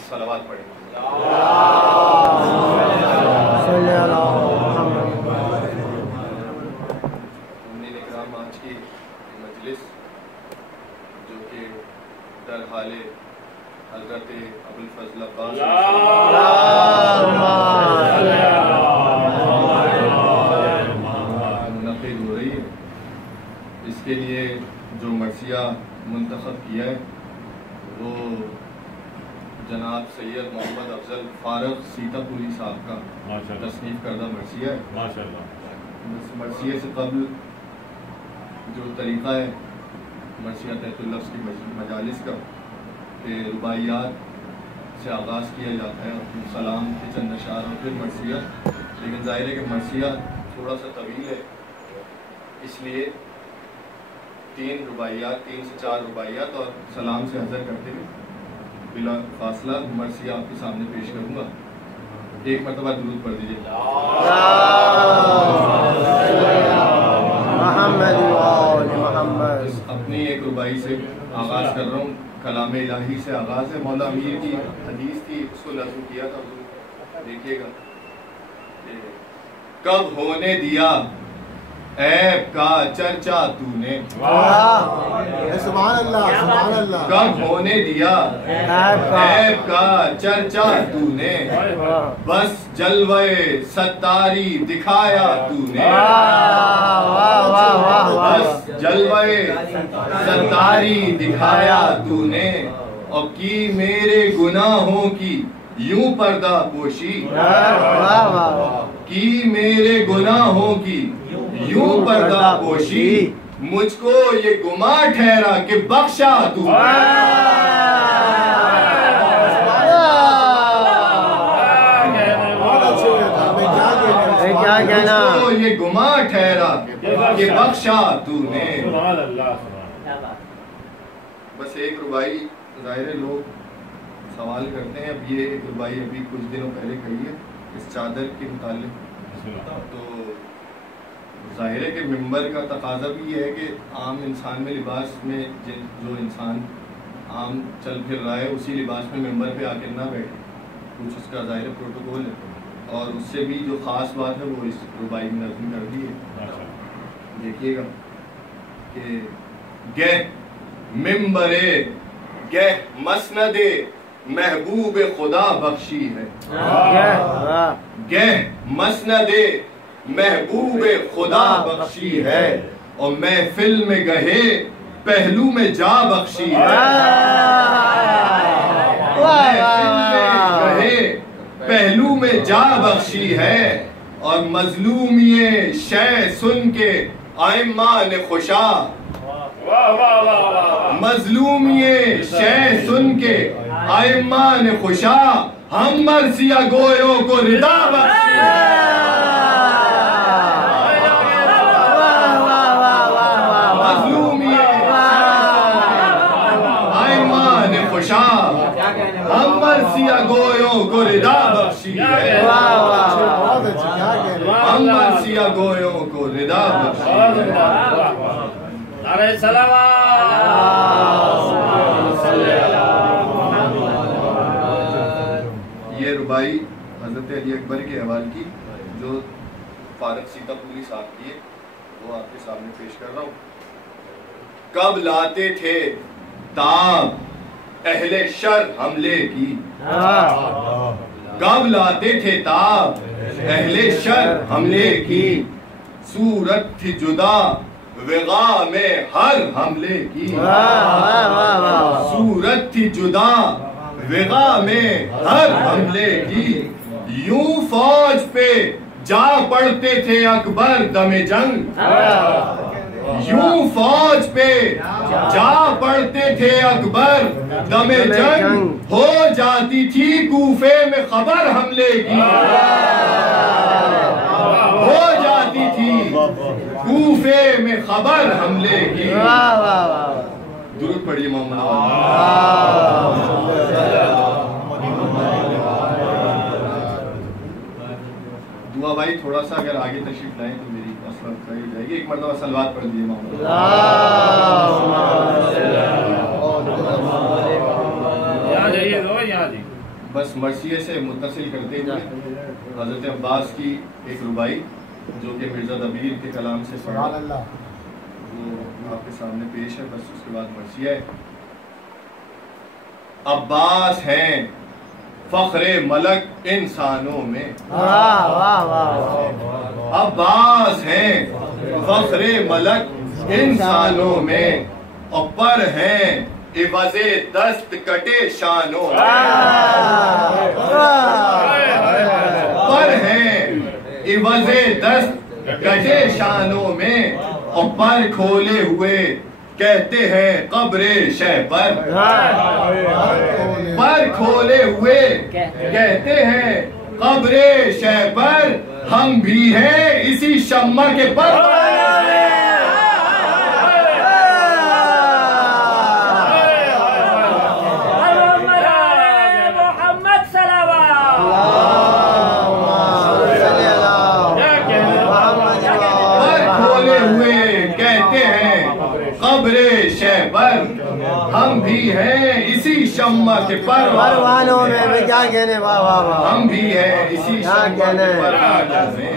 सलावत पढ़ें। आज की मजलिस जो कि दर हाले हज़रत अबुल फज़ल अब्बास मुनक़िद हो रही है, इसके लिए जो मरसिया मुंतखब किया है वो जनाब सैयद मोहम्मद अफजल फारूक सीतापुरी साहब का तस्नीफ करदा मरसिया है। माशाअल्लाह। इस मरसिया से कबल जो तरीक़ा है मरसिया तहतुल लफ्ज़ की मजालिस का कि रुबाइयात से आगाज़ किया जाता है, फिर सलाम के चंद अशार और फिर मरसिया, लेकिन ज़ाहिर है कि मरसिया थोड़ा सा तवील है, इसलिए 3 से 4 रुबाइयात और सलाम से हज़र करते हुए बिला फासला मरसिया आपके सामने पेश करूँगा। एक मरतबा दुरूद पढ़ दीजिए। अपनी एक रुबाई से आगाज़ कर रहा हूँ, कलाम इलाही से आगाज़ है। मौला अमीर की हदीस थी, उसको नज़्म किया था, देखिएगा। कब होने दिया ऐब का चर्चा तूने, सुभान अल्लाह, सुभान अल्लाह। कब होने दिया ऐब का चर्चा तूने, बस जलवे सत्तारी दिखाया तूने, बस जलवे सत्तारी दिखाया तूने, और की मेरे गुनाहों की यूं पर्दा पोशी, की मेरे गुनाहों की यूं पर्दा पोशी, मुझको ये गुमा ठहरा कि बख्शा तू, क्या कहना, मुझको ये गुमा ठहरा कि बख्शा तूने। बस एक रुबाई, ज़ाहिर है लोग सवाल करते हैं, अब ये एक रुबाई अभी कुछ दिनों पहले कही है इस चादर के मुतालिक, तो ज़ाहिर है कि मिंबर का तकाज़ा भी ये है कि आम इंसान में लिबास में जो इंसान आम चल फिर रहा है उसी लिबास में मिंबर पे आकर ना बैठे, कुछ उसका ज़ाहिर प्रोटोकॉल है, और उससे भी जो ख़ास बात है वो इस रुबाई में नज़म कर दी है। देखिएगा कि गह मिंबरे गह मसनदे महबूब खुदा बख्शी है, गह मसनदे महबूब खुदा बख्शी है, और महफिल में गहे पहलू में जा बख्शी है, महफिल में गहे पहलू में जा बख्शी है, और मजलूमिये शय सुन के आइम्मा ने खुशा, मजलूमिये शय सुन के आइम्मा ने खुशा, हम मरसिया गोयों को रिदा बख्शी है, हम मरसिया गोयों को रिदा बख्शी है, हम मरसिया गोयों को रिदा बख्शी है। ये रुबाई हज़रत अली अकबर के हवाल की जो फारूक सीतापुरी साहब की है वो आपके सामने पेश कर रहा हूँ। कब लाते थे ताब अहले शर हमले की, कब लाते थे ताब अहले शर हमले की, सूरत थी जुदा विगा में हर हमले की, सूरत थी जुदा विगा में हर हमले की, यूं फौज पे जा पड़ते थे अकबर दमे जंग, यूं फौज पे जा पड़ते थे अकबर दमे जंग, हो जाती थी कूफे में खबर हमले की, हो जाती थी कूफे में खबर हमले की। दुरूद पढ़िए मोहम्मद। दुआ भाई थोड़ा सा अगर आगे तशरीफ लाएं तो मेरी मसलत हो जाएगी। एक मरतबा सलवात पढ़ दीजिए मोहम्मद। बस मरसिए से मुत्तसिल करते हुए हज़रत अब्बास की एक रुबाई जो कि मिर्ज़ा दबीर के कलाम से पढ़ा वो आपके सामने पेश है। बस उसके बाद मरसिया है। अब्बास हैं फख्रे मलक इंसानों में, अब्बास हैं फख्रे मलक इंसानों में, और पर हैं इवज़े दस्त कटे शानों में, पर हैं इवज़े दस्त कटे शानों में, और पर खोले हुए कहते हैं कब्रे शह पर खोले हुए कहते हैं कब्रे शह पर, हम भी हैं इसी शम्मा के पर। हम भी हैं इसी शम्मा के परवानों में भी क्या कहने, वाह वाह वाह, हम भी हैं इसी शम्मा के परवानों में।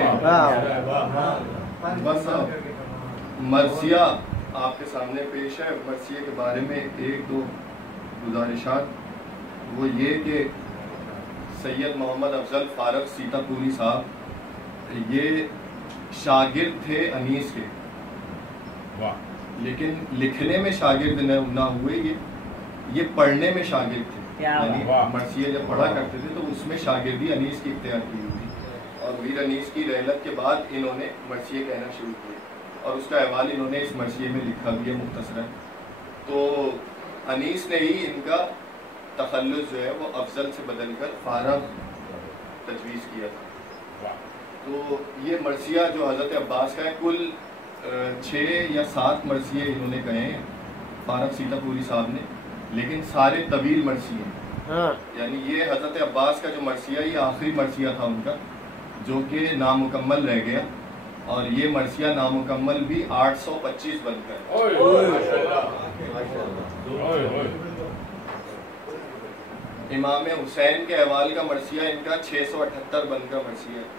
बस मरसिया आपके सामने पेश है। मरसिया के बारे में एक दो गुजारिशात, वो ये कि सैयद मोहम्मद अफजल फारूक सीतापुरी साहब ये शागिर्द थे अनीस के, लेकिन लिखने में शागिर्द ना हुए, ये पढ़ने में शागिर्द थे। यानी मरसिया जब पढ़ा करते थे तो उसमें शागिर्दी अनीस की इख्तियार की हुई थी, और मीर अनीस की रहलत के बाद इन्होंने मरसिया कहना शुरू किया, और उसका अहवाल इन्होंने इस मरसिया में लिखा भी है मुख्तसरन। तो अनीस ने ही इनका तखल्लुस जो है वो अफजल से बदलकर फारग तजवीज़ किया था। तो ये मरसिया जो हज़रत अब्बास का है, कुल 6 या 7 मरसिए इन्होंने कहे हैं फारग सीतापुरी साहब ने, लेकिन सारे तवील मरसिए हैं। यानी ये हज़रत अब्बास का जो मरसिया ये आखिरी मरसिया था उनका, जो कि नामुकम्मल रह गया, और ये मरसिया नामुकम्मल भी 825 बनकर। इमाम हुसैन के अहवाल का मरसिया इनका 678 बनकर मरसिया है।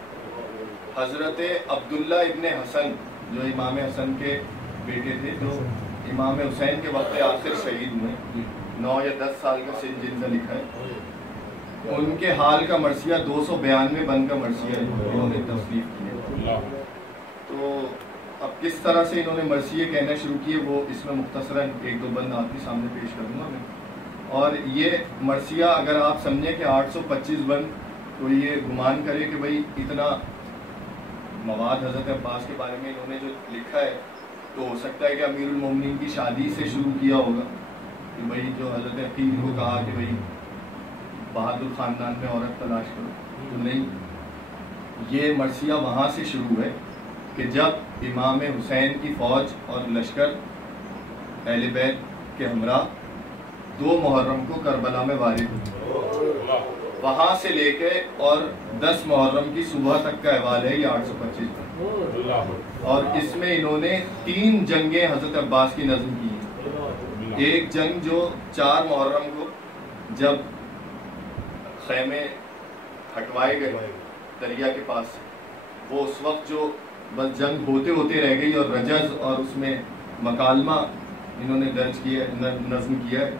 हज़रत अब्दुल्ला इब्ने हसन जो इमाम हसन के बेटे थे, जो इमाम हुसैन के वक्त आखिर शहीद हुए, 9 या 10 साल का सिन जिनका लिखा है, उनके हाल का मरसिया 292 बनकर मरसिया इन्होंने तस्लीफ किया। तो अब किस तरह से इन्होंने मरसिए कहना शुरू किए वो इसमें मुख्तसरन एक दो बंद आपके सामने पेश करूँगा मैं। और ये मरसिया अगर आप समझें कि 825 बंद, तो ये गुमान करे कि भाई इतना मवाद हज़रत अब्बास के बारे में इन्होंने जो लिखा है, तो हो सकता है कि अमीरुल मोमिनीन की शादी से शुरू किया होगा कि भाई जो हज़रत अकील को कहा कि भाई बहादुर ख़ानदान में औरत तलाश करो, तो नहीं, ये मरसिया वहाँ से शुरू है कि जब इमाम हुसैन की फ़ौज और लश्कर अहले बैत के हमरा 2 मुहर्रम को करबला में वारिद हुए, वहाँ से लेके और 10 मुहर्रम की सुबह तक का अहवाल है ये 825 पर। और इसमें इन्होंने 3 जंगें हज़रत अब्बास की नज़म की हैं। एक जंग जो 4 मुहर्रम को जब खैमे हटवाए गए दरिया के पास से, वो उस वक्त जो बस जंग होते होते रह गई, और रजज़ और उसमें मकालमा इन्होंने दर्ज किया, नज़म किया है,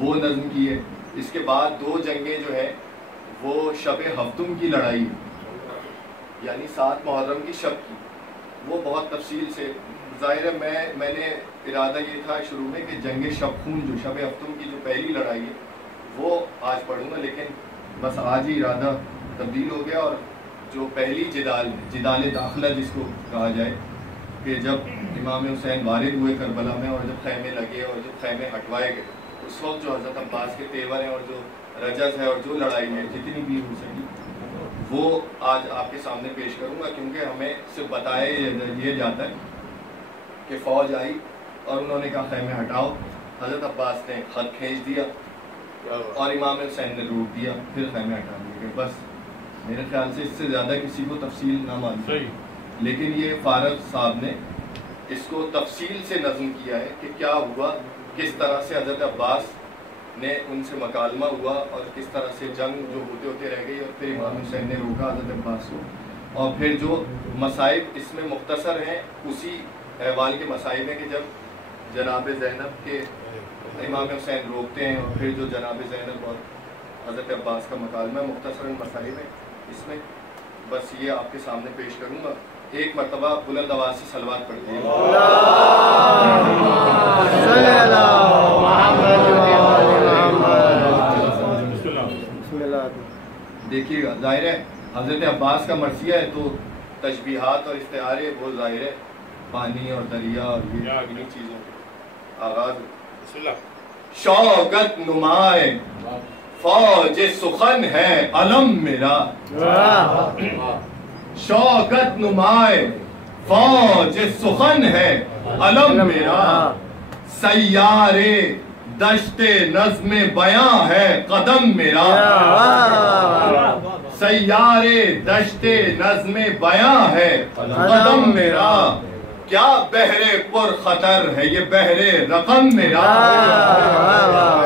वो नज़म की है। इसके बाद 2 जंगें जो है वो शब हफ्तुम की लड़ाई, यानी 7 मुहर्रम की शब की, वो बहुत तफसील से, ज़ाहिर है मैंने इरादा ये था शुरू में कि जंग शब खून जो शब हफ्तुम की जो पहली लड़ाई है वो आज पढ़ूंगा, लेकिन बस आज ही इरादा तब्दील हो गया। और जो पहली जिदाल दाखिला जिसको कहा जाए, कि जब इमाम हुसैन वारिद हुए करबला में, और जब खैमे लगे और जब खैमे हटवाए गए, उस वक्त जो हज़रत अब्बास के तेवर हैं और जो रजज़ है और जो लड़ाई है जितनी भी हो सकी, वो आज आपके सामने पेश करूंगा, क्योंकि हमें सिर्फ बताया ये जाता है कि फ़ौज आई और उन्होंने कहा खैमे हटाओ, हज़रत अब्बास ने ख़त खींच दिया और इमाम हुसैन ने रोक दिया, फिर खैमे हटा दिए गए। बस मेरे ख्याल से इससे ज़्यादा किसी को तफसील ना मालूम, लेकिन ये फारग साहब ने इसको तफसील से नज़म किया है कि क्या हुआ, किस तरह से हज़रत अब्बास ने उनसे मकालमा हुआ और किस तरह से जंग जो होते होते रह गई और फिर इमाम हुसैन ने रोका हज़रत अब्बास को, और फिर जो मसाइब इसमें मुख्तसर हैं उसी अहवाल के मसाइब हैं कि जब जनाब ज़ैनब के इमाम हुसैन रोकते हैं और फिर जो जनाब ज़ैनब और हज़रत अब्बास का मकालमा मुख्तसरन मसाइब है इसमें। बस ये आपके सामने पेश करूँगा। एक मरतबा बुलंद आवाज़ से सलवात पढ़ती है। देखिएगा, ज़ाहिर है हज़रत अब्बास का मरसिया है तो तशबीहात और इस्तिआरे वो ज़ाहिर है पानी और दरिया और ये इन्हीं चीज़ों के आगाज़। शौकत नुमाए फौज सुखन है अलम मेरा, शौकत नुमाए फौज सुखन है अलम मेरा, सैयारे दश्ते नज़्मे बयां है कदम मेरा, सैयारे दश्ते नज़्मे बयां है कदम मेरा, क्या बहरे पुर खतर है ये बहरे रकम मेरा,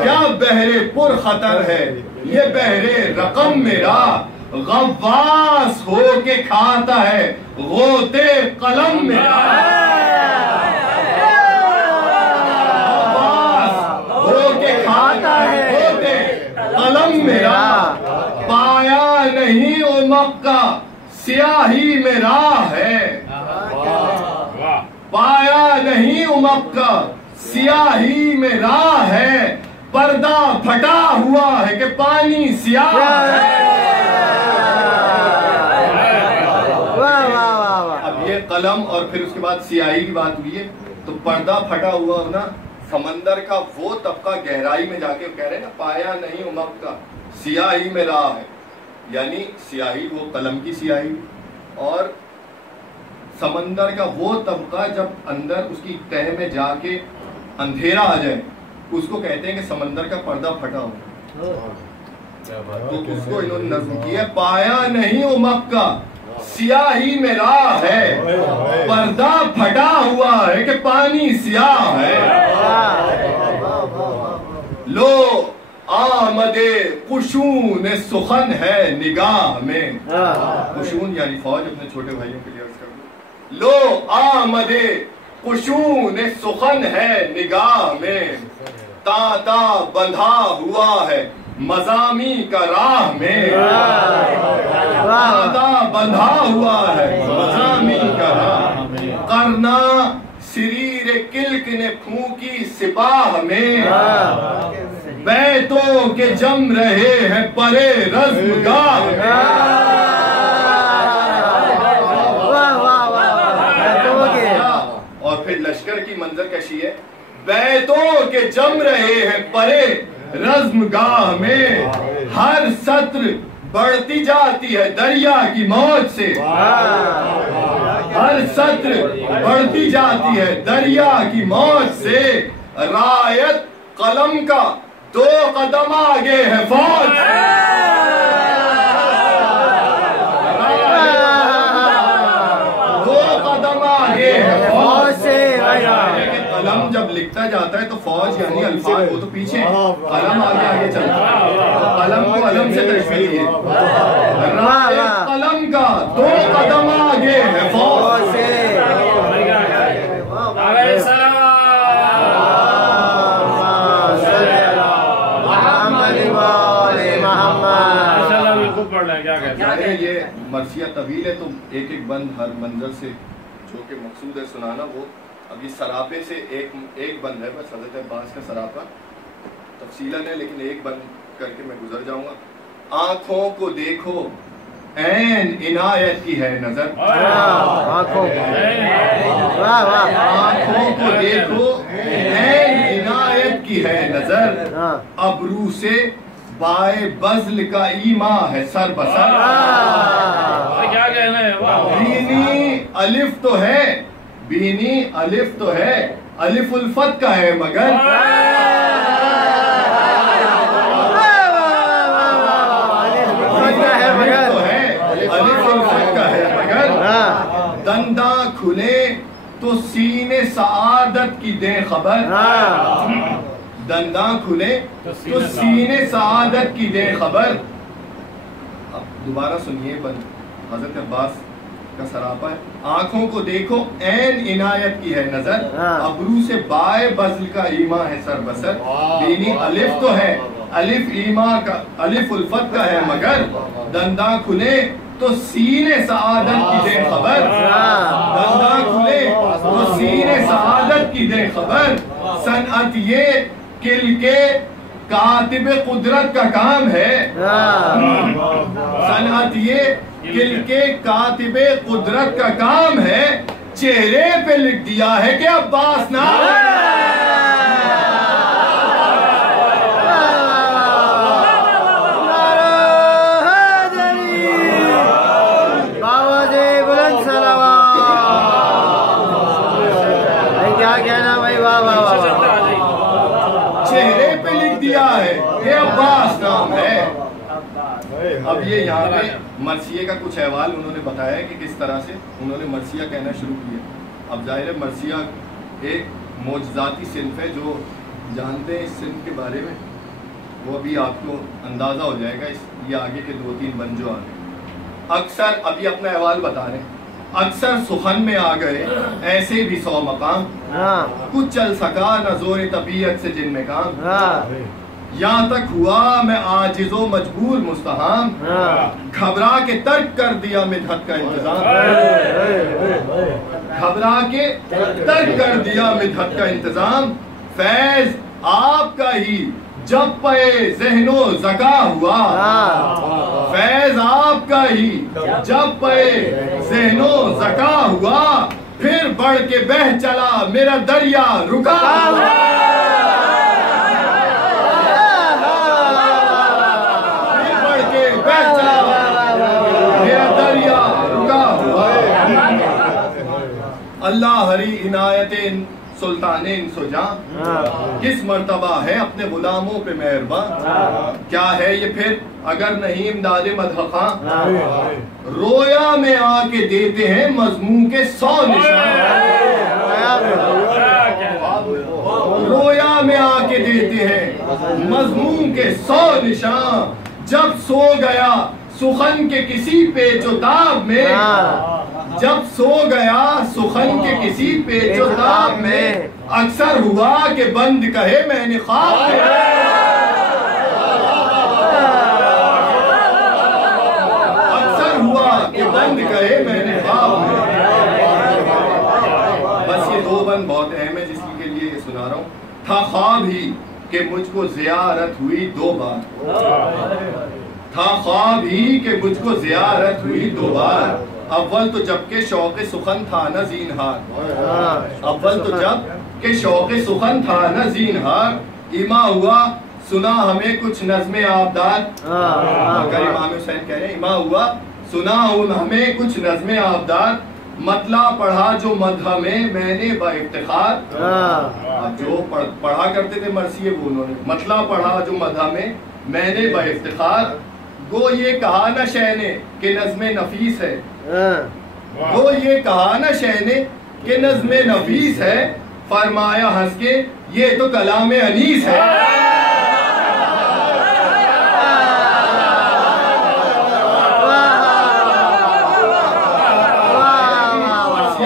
क्या बहरे पुर खतर है ये बहरे रकम मेरा, गव्वास हो के खाता है गोते कलम मेरा, गव्वास हो के खाता है गोते कलम मेरा, पाया नहीं उमक का स्याही में राह है, पाया नहीं उमक का स्याही में राह है, पर्दा फटा हुआ है कि पानी स्याह है। अब ये कलम और फिर उसके बाद स्याही की बात हुई है तो पर्दा फटा हुआ ना समंदर का वो तबका गहराई में जाके कह रहे हैं ना, पाया नहीं उमक का स्याही में राह है, यानी स्याही वो कलम की स्याही और समंदर का वो तबका जब अंदर उसकी तह में जाके अंधेरा आ जाए उसको कहते हैं कि समंदर का पर्दा फटा हो। तो उसको इन्होंने नज़्म किया, पाया नहीं उमक का स्याही में राह है, पर्दा फटा हुआ है कि पानी स्याह है, लो आमदे कुशून सुखन है निगाह में, कुशून यानी फौज, अपने छोटे भाइयों के लिए अर्ज कर दो, लो आमदे कुशून सुखन है निगाह में, ताता बंधा हुआ है मजामी का राह में, ताता बंधा हुआ है मजामी का राह में, करना शरीर किल्क ने फूकी सिपाह में, बैतों के जम रहे हैं परे रज़्मगाह में, और फिर लश्कर की मंजर कशी है, बैतों के जम रहे हैं परे रज़्मगाह में, हर सत्र बढ़ती जाती है दरिया की मौज से, हर सत्र बढ़ती जाती है दरिया की मौज से, रायत कलम का 2 कदम आगे है फौज, कलम जब लिखता जाता है तो फौज यानी अल्फाज वो तो पीछे, कलम आगे आगे चलता है, कलम को अलम से तशबीह दी है, कलम का 2 कदम आगे है फौज से, ये मरसिया तवील है तो एक एक बंद हर मंजर से जो कि मकसूद है सुनाना, वो अभी सरापे से एक बंद है बस, हज़रत अब्बास का सरापा तफसीलन है लेकिन एक बंद करके मैं गुजर जाऊंगा। आंखों को देखो ऐन इनायत की है नजर, आंखों को देखो ऐन इनायत की है नजर, अबरू से बाए बज़ल का ईमा है सर बसर, क्या कहना है, बीनी अलिफ तो है, बीनी अलिफ तो है, अलिफ उल्फत का है मगर, अलिफ उल्फत का है मगर, दंदा खुले तो सीने सआदत की दे खबर, दंदा खुले तो सीने सआदत की दे खबर। अब दोबारा सुनिए, हजरत अब्बास का सरापा है। आंखों को देखो ऐन इनायत की है नजर, अबरू से बाय बज़ल का ईमा है सर बसर। बीनी अलिफ तो है, अलिफ ईमा का, अलिफ उल्फत का है मगर, दंदा खुले तो सीने सआदत की दे खबर। दंदा खुले तो सीने सआदत की दे खबर। सनअत ये किल के कातिब कुदरत का काम है। सनअत ये किल के कातिबे कुदरत का काम है। चेहरे पे लिख दिया है कि अब्बास नाम है। क्या कहना भाई, वाह वाह वाह। चेहरे पे लिख दिया है कि अब्बास नाम है। अब ये यहाँ पे मरसिये का कुछ अहवाल उन्होंने बताया कि किस तरह से उन्होंने मरसिया कहना शुरू किया। अब जाहिर है मरसिया एक मौजज़ाती सिन्फ है, जो जानते हैं इस सिन्फ के बारे में वो अभी आपको अंदाज़ा हो जाएगा। ये आगे के 2-3 बन जो आगे अक्सर अभी अपना अहवाल बता रहे हैं। अक्सर सुखन में आ गए ऐसे भी 100 मकाम, कुछ चल सका न जोर तबीयत से जिनमें काम। यहाँ तक हुआ मैं आजिज़ो मजबूर मुस्तहाम, घबरा के तर्क कर दिया मिदहत का इंतजाम। घबरा के तर्क कर दिया मिदहत का इंतजाम। फैज आपका ही जब पे ज़हनो ज़का हुआ, फैज आपका ही जब पे ज़हनो ज़का हुआ, फिर बढ़ के बह चला मेरा दरिया रुका। फिर बढ़ के बह चला मेरा दरिया रुका हुआ। अल्लाह हरी इनायतें सुल्ताने सुजा, किस मर्तबा है अपने गुलामों पे मेहरबान। क्या है ये फिर अगर नहीं इमदादे मदहक़ा, रोया में आके देते हैं मजमून के 100 निशान। रोया में आके देते हैं मजमून के 100 निशान। जब सो गया सुखन के किसी पेचोताब में, जब सो गया सुखन के किसी पेचोताब में, अक्सर हुआ कि बंद कहे मैंने ख्वाब में। अक्सर हुआ कि बंद कहे मैंने ख्वाब में। बस ये 2 बंद बहुत अहम है जिसके लिए सुना रहा हूँ। था ख्वाब ही कि मुझको ज़ियारत हुई 2 बार, था ख्वाब ही कि मुझको ज़ियारत हुई 2 बार। अव्वल तो जबकि शौक़े सुखन था न ज़ीनहार, अव्वल तो जब के शौक़े सुखन था न ज़ीनहार। इमा हुआ सुना हमें कुछ नज़्मे आबदार, मगर इमाम हुसैन कह रहे हैं इमा हुआ सुना हमें कुछ नज़्मे आबदार। मतला पढ़ा जो मदह में मैंने बाइफ्तिखार, जो पढ़ा करते थे मरसिये वो उन्होंने मतला पढ़ा जो मदह में मैंने बाइफ्तिखार। गो ये कहा न शहने कि नज़्मे नफीस है, वो ये कहा न शहने कि नज़्मे नफीस है। फरमाया हंस के ये तो कलाम अनीस है।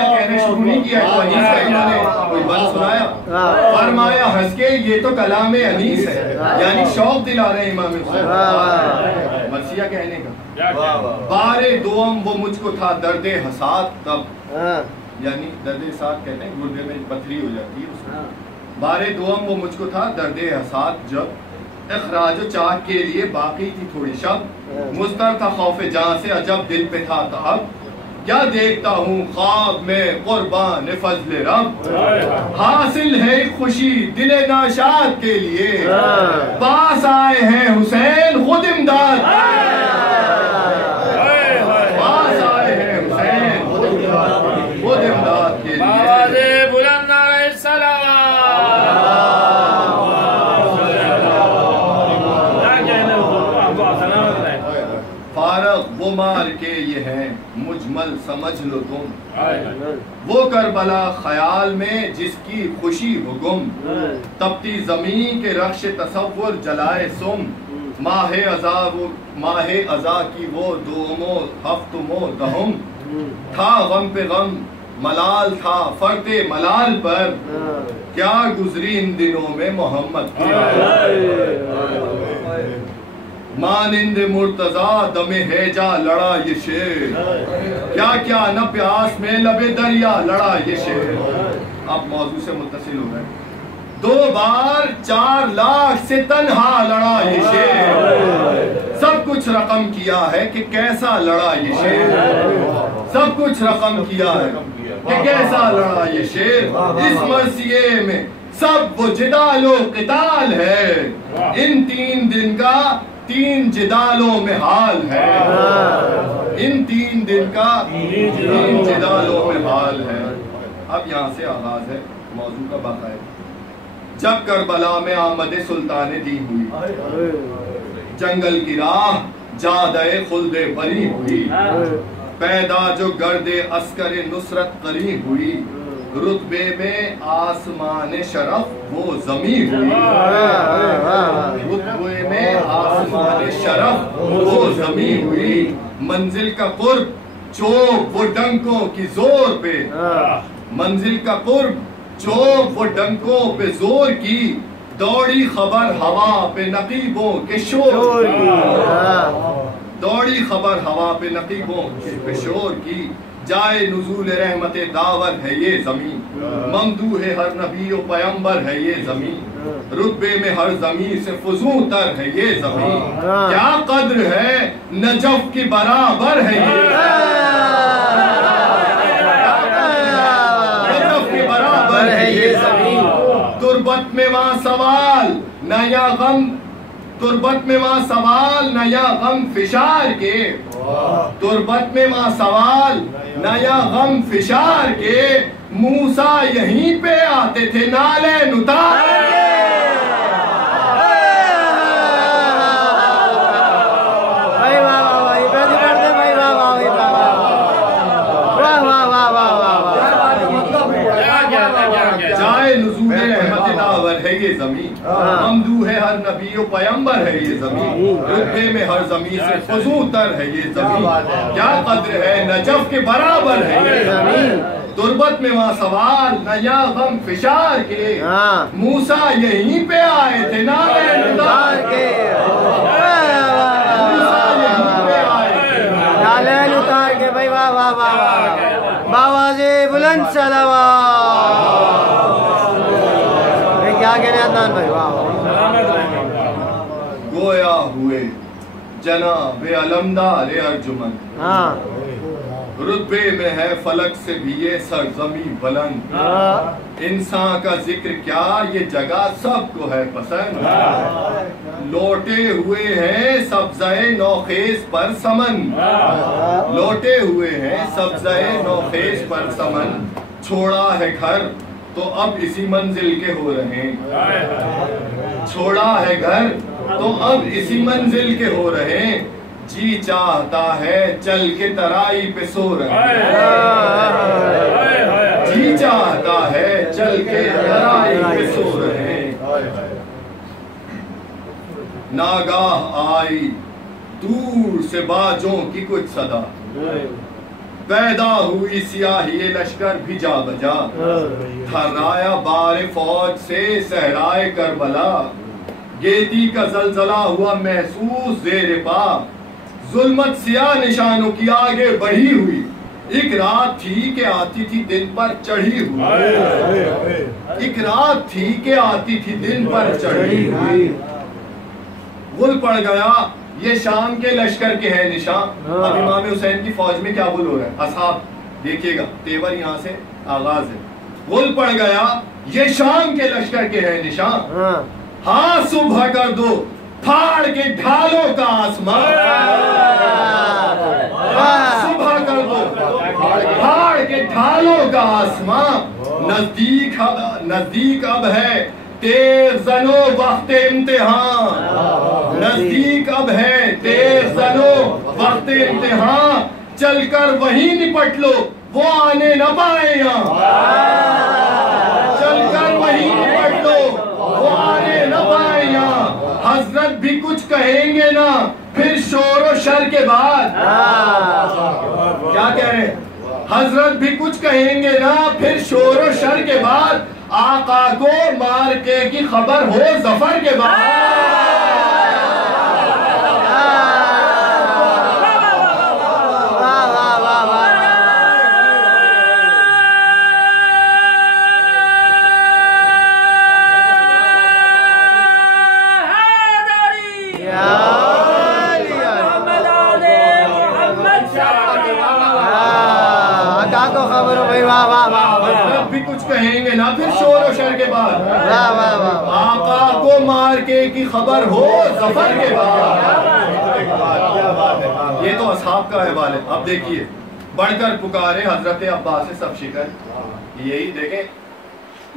कहने शुरू नहीं किया तो अनीस का इन्होंने कोई बंद सुनाया। फरमाया हंस के ये तो कलाम अनीस है, यानी शौक दिला रहे इमाम हुसैन मरसिया कहने का। बारे दोम वो मुझको था दर्द हसात तब, यानी दर्द हसात कहते हैं गुर्दे में पथरी हो जाती है उसमें। बारे दोम वो मुझको था दर्द हसात जब इखराज चाक के लिए बाकी थी थोड़ी शब। मुस्तर था खौफ जान से अजब दिल पे था तहब, क्या देखता हूँ ख्वाब में कुर्बान फजल रब। हासिल है खुशी दिले नाशाद के लिए, पास आए हैं हुसैन खुद इमदाद। पास आए हैं हुसैन खुद इमदाद के लिए। बुलंद फारग वो मार के ये है मुजमल समझ लो तुम। वो करबला ख्याल में जिसकी खुशी हो गुम, तपती जमीन के रक्श तसव्वुर जलाए सुम। माहे अज़ा की वो दोमो हफ्तमो दहम, था गम पे गम मलाल था फरते मलाल पर, क्या गुजरी इन दिनों में मोहम्मद की। मानिंद मुर्तजा दमे हैजा लड़ा ये शेर, क्या क्या न प्यास में लबे दरिया लड़ा ये शेर। अब मौजू से मुत्तसिल हो गए। 2 बार 4 लाख से तन्हा लड़ा ये शेर, सब कुछ रकम किया है कि कैसा लड़ा ये शेर, सब कुछ रकम किया है कि कैसा लड़ा ये शेर। इस मरसिए में सब वो जिदालो क़िताल है, इन 3 दिन का 3 जिदालों में हाल है, इन 3 दिन का 3 जिदालों में हाल है। अब यहाँ से आगाज है मौजू का बाकायदा। जब करबला में आमद सुल्ताने दी हुई, जंगल की राह जादे खुल्दे बरी हुई, पैदा जो गर्दे अस्कर नुसरत करी हुई, रुतबे में आसमान शरफ वो जमी हुई, रुतबे में आसमान शरफ वो जमी हुई। मंजिल का कुर्ब चोप वो डंकों की जोर पे, मंजिल का कुर्ब चोप वो डंकों पे जोर की, दौड़ी खबर हवा पे नकीबों के शोर की, दौड़ी खबर हवा पे नकीबों के शोर की। जाए नुज़ूल रहमत दावर है ये जमीन, ममदू है हर नबी और पैगंबर है ये जमीन, रुतबे में हर जमीन से फजू तर है ये जमीन। क्या कद्र है नजफ की बराबर है ये, नजफ की बराबर है ये जमीन। तुरबत में वहाँ सवाल नया गम, तुरबत में वहाँ सवाल नया गम फिशार के, तुरबत में वहाँ सवाल नया गम फिशार के। मूसा यहीं पे आते थे नाले उतार के। भाई वाह वाह वाह, इब्राहिम करते भाई वाह वाह वाह वाह वाह वाह वाह वाह। जाए नुज़ूल रहमत दावर है ये जमीन, ममदू है हर नबी और पैगंबर है ये जमीन, रुतबे में हर जमीन से फजू तर है ये जमीन। क्या कद्र है नजफ के बराबर है ये जमीन। तुरबत में वहाँ सवाल नया गम फिशार के, मूसा यहीं पे आए थे नाले उतार के, मूसा यहीं पे आए थे नाले उतार के। भाई वाह वाह वाह, बावाज़े बुलंद सलावत। क्या कह रहे अदनान भाई, वाह। गोया हुए जनाब अलमदार अर्जुमन, रुतबे में है फलक से भी ये सरजमी बुलंद। इंसान का जिक्र क्या ये जगह सबको है पसंद। लौटे हुए हैं सब्ज़े नौखेज पर समन, लौटे हुए हैं सब्ज़े नौखेज पर समन। छोड़ा है घर तो अब इसी मंजिल के हो रहे हैं, छोड़ा है घर तो अब इसी मंजिल के हो रहे हैं। जी चाहता है चल के तराई पे सो रहे हैं, जी चाहता है चल के तराई पे सो रहे हैं। नागाह आई दूर से बाजों की कुछ सदा, पैदा हुई सियाही लश्कर भी जा बजा। थर्राया बार फौज से सहराए करबला, गेदी का जलजला हुआ महसूस ज़ेरे पा। जुल्मत सिया निशानों की आगे बढ़ी हुई, एक रात थी कि आती थी दिन पर चढ़ी हुई, एक रात थी कि आती थी दिन पर चढ़ी हुई। गुल पड़ गया ये शाम के लश्कर के हैं निशान। अब इमाम हुसैन की फौज में क्या गुल हो रहा है असहाब, देखिएगा तेवर यहाँ से आगाज है। गुल पड़ गया ये शाम के लश्कर के हैं निशान, हाँ सुबह कर दो फाड़ के ढालों का आसमान, सुबह कर दो फाड़ के ढालों का आसमान। नजदीक अब है तेज जनो वक्त इम्तिहान, नजदीक अब है तेज जनो वक्त इम्तिहान। चलकर वहीं निपट लो, वो आने न पाए यहाँ। चलकर वहीं निपट लो, वो आने न पाए यहाँ। हजरत भी कुछ कहेंगे ना फिर शोर और शर के बाद। क्या कह रहे हैं? हजरत भी कुछ कहेंगे ना फिर शोर और शर के बाद। आका को मार्के की खबर हो जफर के बाद। भी कुछ कहेंगे ना फिर शोर और शर के बाद। आका को मार्के की खबर हो जफर के बाद। ये तो असहाब का अहवाल है। अब देखिए, बढ़कर पुकारे हजरत अब्बास सब शिकन। यही देखें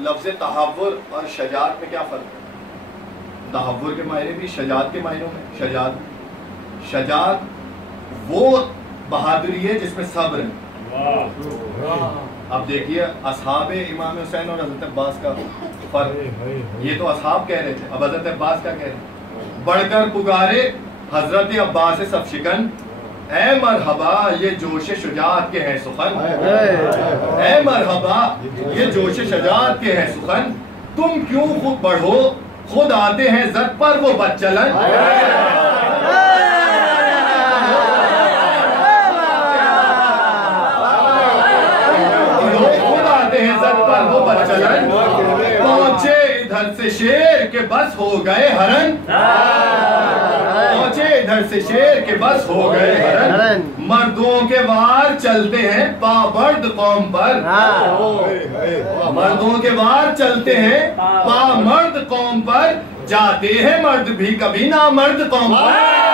लफ्ज तहव्वुर और शजात में क्या फर्क है। तहव्वुर के मायने भी शजात के मायनों में। शजात वो बहादुरी है जिसमें सब्र है। अब देखिए असहाब इमाम हुसैन और हजरत अब्बास का फर्क। ये तो असहाब कह रहे थे, अब हजरत अब्बास क्या कह रहे हैं? बढ़कर पुकारे हजरत अब्बास सब शिकन, ऐ मरहबा ये जोश शुजात के हैं सुखन। ऐ मरहबा ये जोश शुजात के हैं सुखन। तुम क्यों खुद बढ़ो, खुद आते हैं जद पर वो बदचलन। पहुंचे इधर से शेर के बस हो गए हरन। पहुंचे इधर से शेर के बस हो गए हरन। मर्दों के वार चलते हैं पामर्द कौम पर। मर्दों के वार चलते हैं पामर्द कौम पर। जाते हैं मर्द भी कभी ना मर्द कौम पर।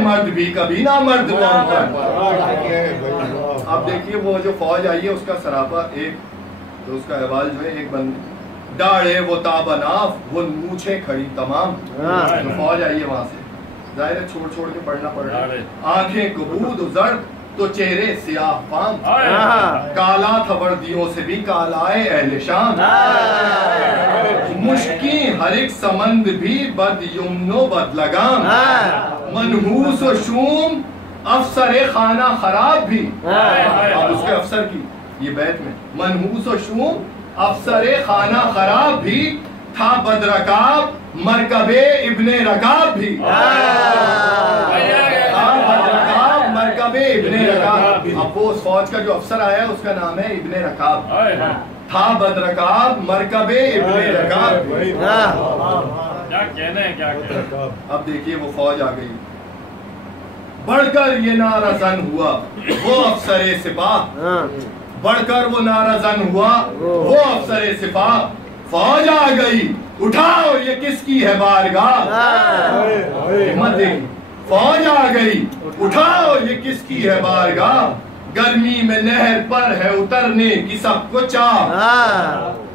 मर्द भी कभी ना मर्द कौम पर। अब देखिए वो जो फौज आई है उसका सरापा एक तो उसका अहवाल जो है, एक बंद डाढ़े वो ताबनाफ वो मूछे खड़ी तमाम। तो फौज आई है वहां से, जाहिर छोड़ छोड़ के पढ़ना पड़ रहा है। आंखें कबूद उजड़ तो चेहरे सियाह फाम। काला था वर्दियों से भी कालाए अहले शाम। मुश्की हर एक समंद भी बद युमनो बद लगाम। मनहूस और शूम अफसर खाना खराब भी। अब उसके अफसर की ये बैत में मनहूस और शूम अफसर खाना खराब भी था बदरकाब मरकबे इब्ने रकाब भी। मरकबे इब्ने रकाब। अब वो उस फौज का जो अफसर आया है उसका नाम है इब्ने रकाब। था बदरकाब मरकबे इब्ने रकाब। क्या कहना है, क्या कहना। अब देखिए वो फौज आ गई, बढ़कर ये नारा जन हुआ वो अफसर सिपाह। बढ़कर वो नारा जन हुआ वो अफसर सिपाह। फौज आ गई उठाओ ये किसकी है बारगाह। हिम्मत देखी, फौज आ गई उठाओ ये किसकी है बारगाह। गर्मी में नहर पर है उतरने की सबको चाह।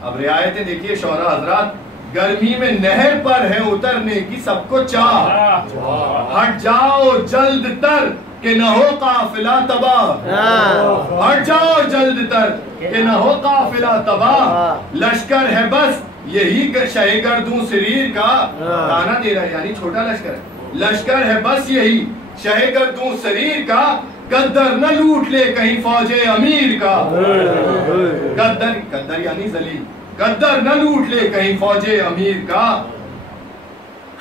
अब रियायतें देखिए शौरा हजरात, गर्मी में नहर पर है उतरने की सबको चाह। हट जाओ जल्द तर के न हो काफिला तबाह। हट जाओ जल्द तर के न हो काफिला तबाह। लश्कर है बस यही शहे गर्दू शरीर का ताना दे रहा है, यानी छोटा लश्कर है। लश्कर है बस यही शहे गर्दू शरीर का। गद्दर न लूट ले कहीं फौजे अमीर का। गद्दर गद्दर यानी जलील। गद्दर न लूट ले कहीं फौजे अमीर का।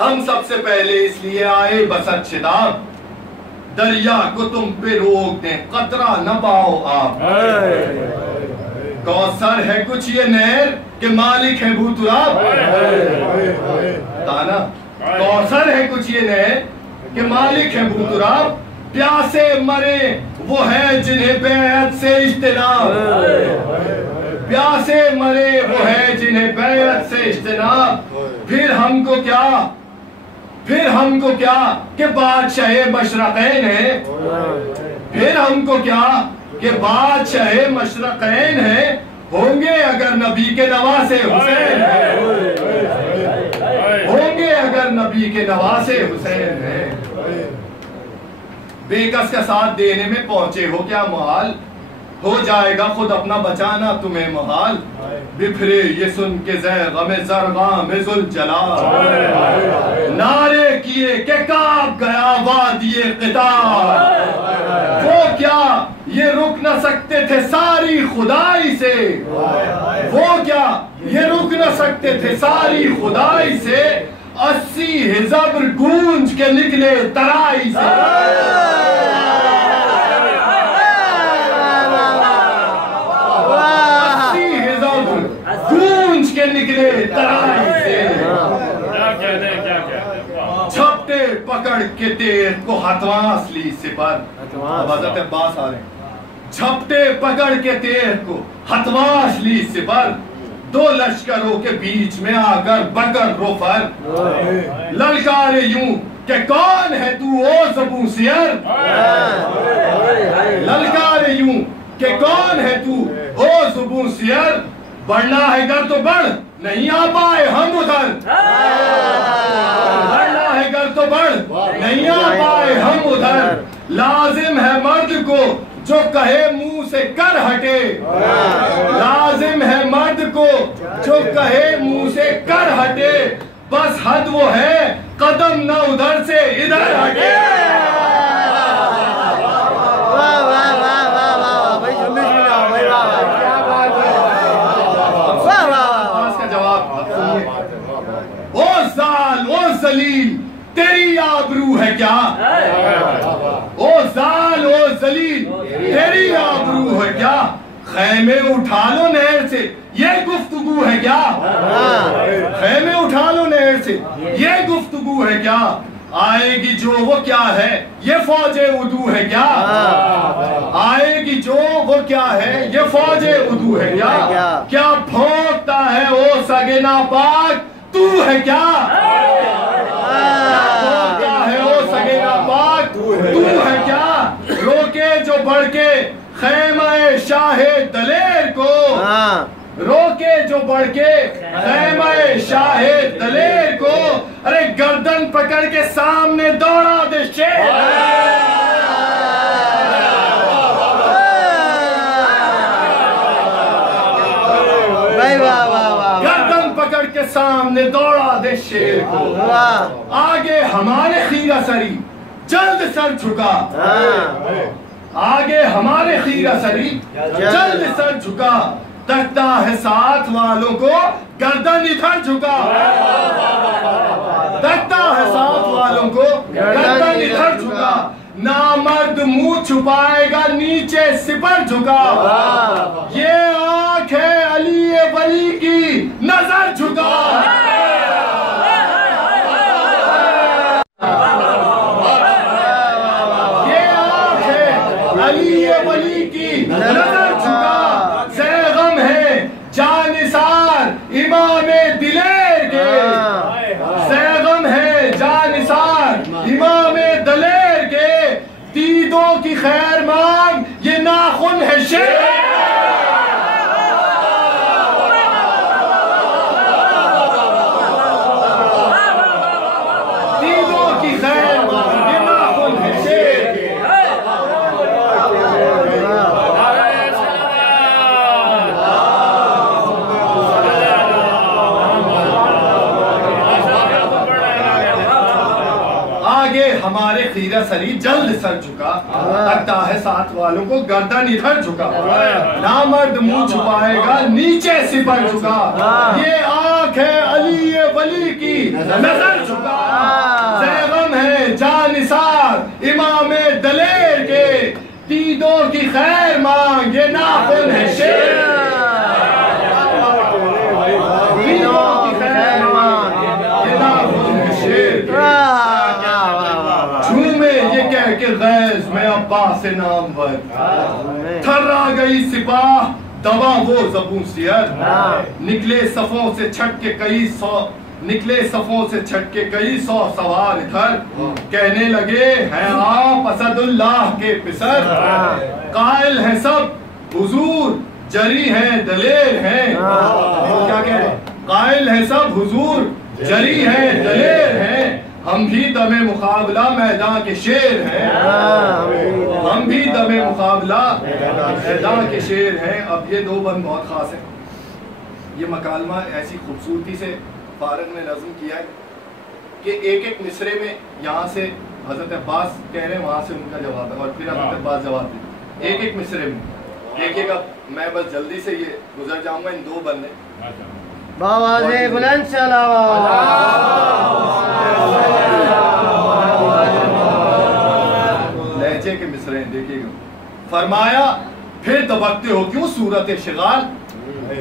हम सबसे पहले इसलिए आए बसत शिदाब। दरिया को तुम पे रोक दें कतरा न पाओ आप। कौसर है कुछ ये नहर के मालिक है भूतुराब। ताना कौसर है कुछ ये नहर के मालिक है भूतुराब। प्यासे मरे वो है जिन्हें बेअत से इज्तिनाब। प्यासे मरे वो है जिन्हें बेअत से इज्तिनाब। फिर हमको क्या कि बादशाह मशरक़ैन है। फिर हमको क्या कि बादशाह मशरक़ैन है। होंगे अगर नबी के नवासे हुसैन है, होंगे अगर नबी के नवासे हुसैन है। बेकस का साथ देने में पहुंचे हो क्या मुहाल, हो जाएगा खुद अपना बचाना तुम्हें मुहाल। बिफरे ये सुन के गमे ज़रगा में ज़ुल जलाल, नारे किए के कांप गया वादिये क़िताल। वो क्या ये रुक न सकते थे सारी खुदाई से, वो क्या ये रुक न सकते थे सारी खुदाई से। 80 हिज़्र गूंज के निकले तराई से, 80 हिज़्र गूंज के निकले तराई से। झपटे पकड़ के तेर को हथवास ली सिपर, हज़रत अब्बास आ रहे हैं। झपटे पकड़ के तेर को हथवास ली सिपर, दो लश्करों के बीच में आकर बकर रोफर। ललकारे यूं कि कौन है तू ओ ज़बू सियर, ललकारे यूं कि कौन है तू ओ ज़बू सियर। बढ़ना है घर तो बढ़, नहीं आ पाए हम उधर, बढ़ना है घर तो बढ़, नहीं आ पाए हम उधर। लाजिम है मर्द को जो कहे मुंह से कर हटे, लाजिम है मर्द को जो कहे मुंह से कर हटे। बस हद वो है कदम न उधर से इधर हटे। ओ जाल ओ जलील तेरी आबरू है क्या, ओ जाल ओ जलील तेरी आबरू है क्या। खैमे उठा लो नहर से ये गुफ्तगू है क्या, खैमे उठा लो नहर से ये गुफ्तगू है क्या। आएगी जो वो क्या है ये फौजे उदू है क्या, आएगी जो वो क्या है ये फौजे उदू है क्या। क्या भोंकता है ओ सगे नापाक तू है क्या, भोंकता है ओ सगे नापाक तू है क्या। रोके जो बढ़ के खैमे शाहे दलेर को, रोके जो बढ़ के खैमे शाहे दलेर को। अरे गर्दन पकड़ के सामने दौड़ा दे शेर, गर्दन पकड़ के सामने दौड़ा दे शेर को। आगे हमारे खीरा सरी जल्द सर झुका, आगे हमारे खीरा सरी जल्द सर झुका। तकता है साथ वालों को गर्दन इधर झुका, तकता है साथ वालों को गर्दन इधर झुका। नामर्द मुंह छुपाएगा नीचे सिपर झुका। ये आंख है अली वली की नजर झुका। ये आंख है अली वली की नजर झुका। ज़ैग़म है जानिसार इमामे दिलेर के, ज़ैग़म है जानिसार इमामे दलेर के। दीदों की खैर मांग ये नाखुन है शेर, दीदों की खैर मांग ये नाखुन है शेर। आगे हमारे खीरा सरी जल्द सर झुका। लगता है साथ वालों को गर्दन इधर झुका। नामर्द मुंह छुपाएगा नीचे सिपर झुका। ये आंख है अली वली की नजर झुका। ज़ैग़म है जानिसार इमामे दलेर के। दीदों की खैर मांग ये नाखुन है शेर, दीदों की खैर मांग ये नाखुन है शेर। ये कह के गैस में अब्बास नामवर थर्रा गई सिपाह दवा वो ज़बू सियर। निकले सफों से छट के कई सौ, निकले सफों से छट के कई सौ सवार इधर। कहने लगे हैं आप असदुल्लाह के पिसर। कायल हैं सब हुजूर जरी हैं दलेर हैं। वो क्या कह रहे हैं? कायल है सब हुजूर, जरी हैं दलेर हैं, हम भी दमे मुकाबला मैदान के शेर हैं। हम भी दमे मुकाबला मैदान के शेर हैं। अब ये दो बंद बहुत खास है। ये मकालमा ऐसी खूबसूरती से फारग ने नज़्म किया है कि एक एक मिसरे में यहाँ से हजरत अब्बास कह रहे हैं, वहाँ से उनका जवाब है, और फिर हजरत अब्बास जवाब देते एक एक मिसरे में। एक अब मैं बस जल्दी से ये गुजर जाऊंगा इन दो बंदे। बावाज़े बुलंद सलावत। लहजे के मिसरे हैं, देखिएगा। फरमाया फिर दबकते हो क्यों सूरत शिगाल,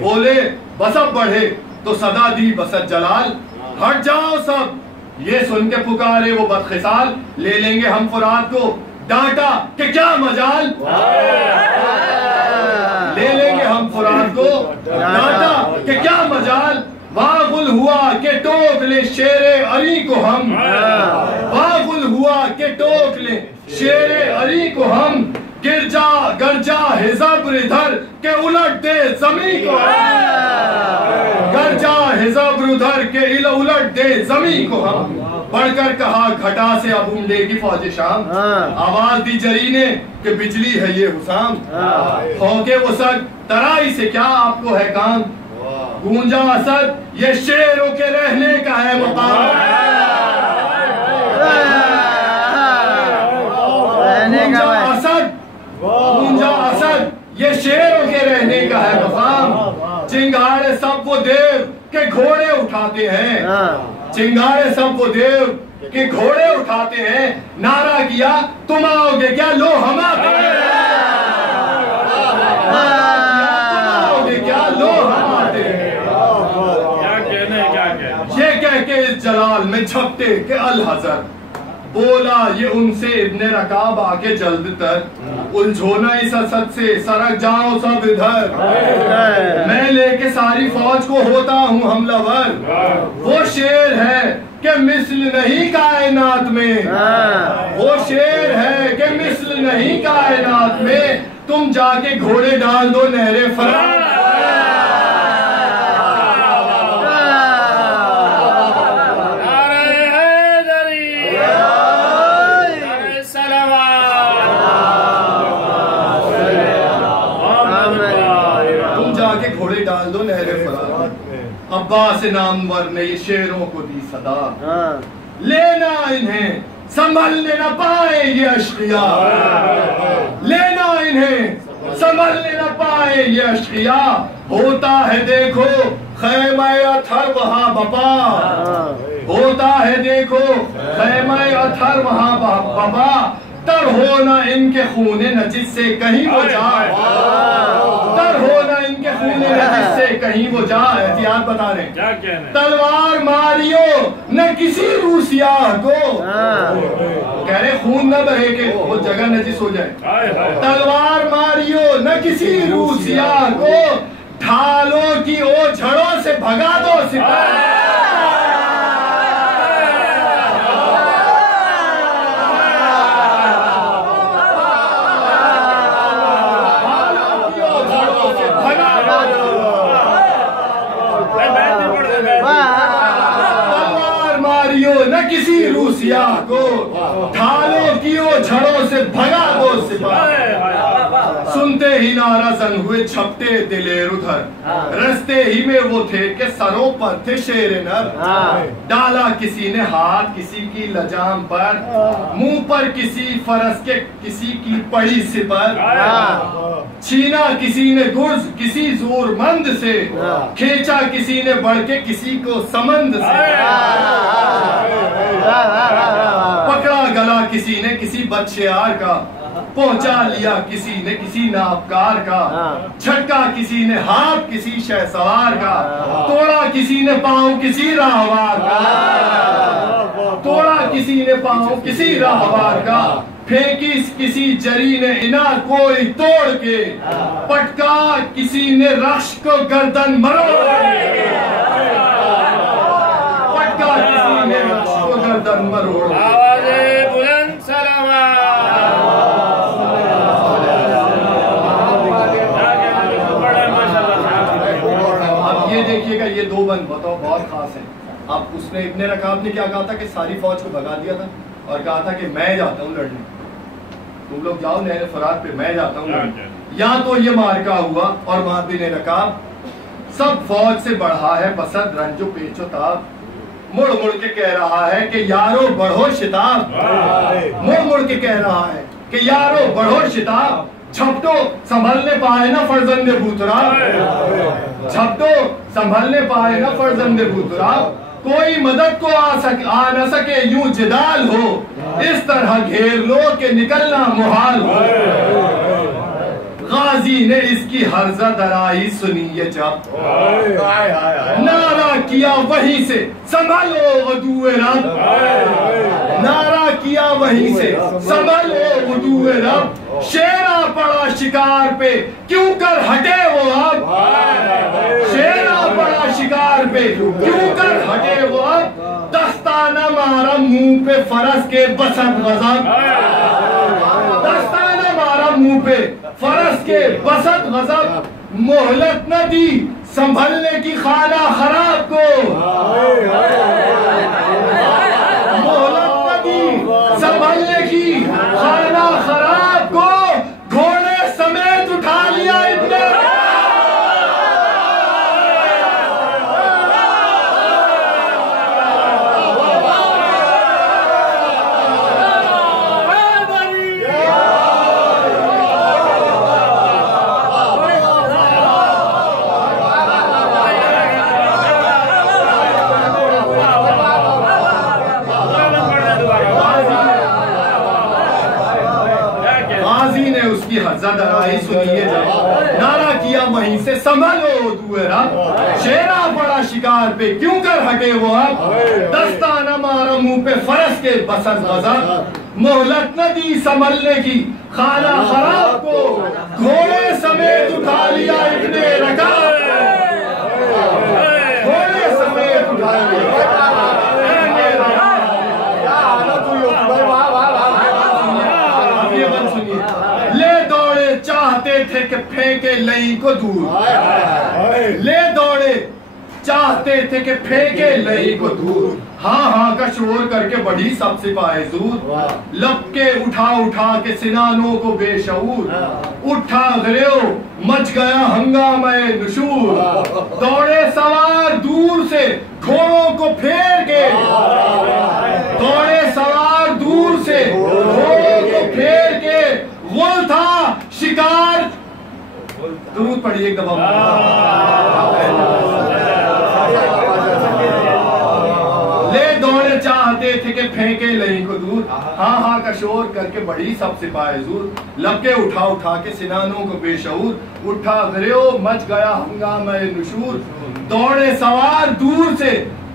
बोले बसब बढ़े तो सदा दी बसत जलाल। हट जाओ सब, ये सुन के पुकारे वो बदखिसाल, ले लेंगे हम फुरात को डांटा कि क्या मजाल। ले लेंगे हम फुरात को डांटा कि क्या मजाल। बागुल हुआ के टोक ले शेरे अली को हम, बागुल हुआ के टोक ले शेरे अली को हम, गिरजा गरजा हिजब्र इधर के उलट दे जमी को, गरजा हिजब्र उधर के उलट दे जमी को हम। बढ़कर कहा घटा से अब उमड़ेगी फौज शाम, आवाज दी जरी ने कि बिजली है ये हुसाम। फौके वो सद तराई से क्या आपको है काम, गूंजा असद ये शेरों के रहने का है मकाम। गूंजा असद ये शेरों के रहने का है मकाम। चिंगारे सब वो देव के घोड़े उठाते हैं, चिंगारे सब वो देव के घोड़े उठाते हैं। नारा किया तुम आओगे क्या, लो हम आते हैं। तुम आओगे क्या, लो हम आते हैं। ये कह के इस जलाल में झपटे के अल हजर, बोला ये उनसे इब्ने रकाब आके जल्द तर, उलझो ना इस असद से सरक जाओ सब इधर। मैं लेके सारी फौज को होता हूँ हमलावर, वो शेर है कि मिस्ल नहीं कायनात में, वो शेर है कि मिस्ल नहीं कायनात में। तुम जाके घोड़े डाल दो नहरे फरार। डाल दो नहरे फरार। अब्बास नामवर ने ये शेरों को दी सदा, लेना इन्हें संभलने न पाए ये अश्किया, लेना इन्हें संभलने न पाए ये अश्किया। होता है देखो खैमा अथर वहाँ बपा, होता है देखो खैमा अथर वहाँ बपा। तर हो न इनके खूने नजिस से कहीं वो जाए, तर हो न इनके खूने नजिस से कहीं वो जाए। एहतियात बता रहे हैं, तलवार मारियो न किसी रूसिया को, कह रहे खून न बहे के वो जगह नजिस हो जाए। तलवार मारियो न किसी रूसिया को, ढालों की ओझड़ों से भगा दो सिपाही। न किसी रूसिया को, ढालों की ओझड़ों से भगा दो सिपाही। सुनते ही नारा सन हुए छपटे दिलेर उधर, रस्ते ही में वो थे कि सरों पर थे शेर नर। डाला किसी ने हाथ किसी की लजाम पर, मुंह पर किसी फरस के किसी की पड़ी सिपर। छीना किसी ने गुर्ज किसी जोरमंद से, खींचा किसी ने बढ़ के किसी को समंद से। पकड़ा गला किसी ने किसी बदशेयार का, पहुंचा लिया किसी ने किसी नापकार का। झटका किसी ने हाथ किसी शहसवार का, तोड़ा किसी ने पांव किसी राहवार का, तोड़ा किसी ने पांव किसी राहवार का। फेंकी किसी जरी ने इना कोई तोड़ के, पटका किसी ने रक्श को गर्दन मरोड़ के, पटका किसी ने रक्श को गर्दन मरोड़। आवाज़े बुलंद सलावत। अब उसने इब्ने रकाब ने क्या कहा था कि सारी फौज को भगा दिया था और कहा था कि मैं जाता हूँ लड़ने, तुम लोग जाओ नहर फरात पे, मैं जाता हूँ लड़ने। या तो ये मार्का हुआ और वहां इब्ने रकाब सब फौज से बढ़ा है बसंत रंजो पेचो ताब, मुड़ मुड़ के कह रहा है कि यारो बढ़ो शिताब, मुड़ मुड़ के कह रहा है कि यारो बढ़ो शिताब, झपटो संभलने पाए ना फर्जंदे भूतरा, झपटो संभलने पाए ना फर्जंदे भूतरा, कोई मदद को आ न सके यूं जिदाल हो, इस तरह घेर लो कि निकलना मुहाल हो। गाजी ने इसकी हर्जा दराई सुनी ये जब, नारा किया वहीं से संभालो अदुए रब, नारा किया वहीं से संभालो अदुए रब, शेरा पड़ा शिकार पे क्यों कर हटे वो अब, शेरा पड़ा शिकार पे क्यों कर हटे वो अब, दस्ताना मारा मुंह पे फरस के बसंत गजब, दस्ताना मारा मुंह पे फरस के बसंत गजब, मोहलत न दी संभलने की खाना खराब को, मोहलत न दी संभलने की खाना खराब को, घोड़े समेत उठा लिया इब्ने दराई सुनिए जब, नारा किया वहीं से संभलो दुए रब, शेरा पड़ा शिकार पे क्यों कर हटे वो अब, दस्ताना मारा मुंह पे फरस के बसंत गजब, मोहलत न दी संभलने की खाना खराब को, घोड़े समेत उठा लिया इब्ने रकाब, घोड़े समेत उठा लिया। चाहते थे कि फेंके लई को दूर, ले दौड़े चाहते थे कि फेंके लई को दूर, हाँ हाँ का शोर करके बढ़ी सब सिपाही दूर, लपके उठा उठा के सिनानों को बेशऊर, उठा गिरो मच गया हंगामा नुशूर, दौड़े सवार दूर से घोड़ों को फेर के, दौड़े सवार दूर से घोड़ों को फेर के, गुल था शिकार, दुरूद पढ़िए एक दफा, ले दौड़े चाहते थे कि फेंके लई को दूर, हाँ हाँ का शोर करके बढ़ी सब सिपाही दूर, लपके उठा उठा के सिनानों को बेशऊर, उठा गिरो मच गया हंगामा नुशूर, दौड़े सवार दूर से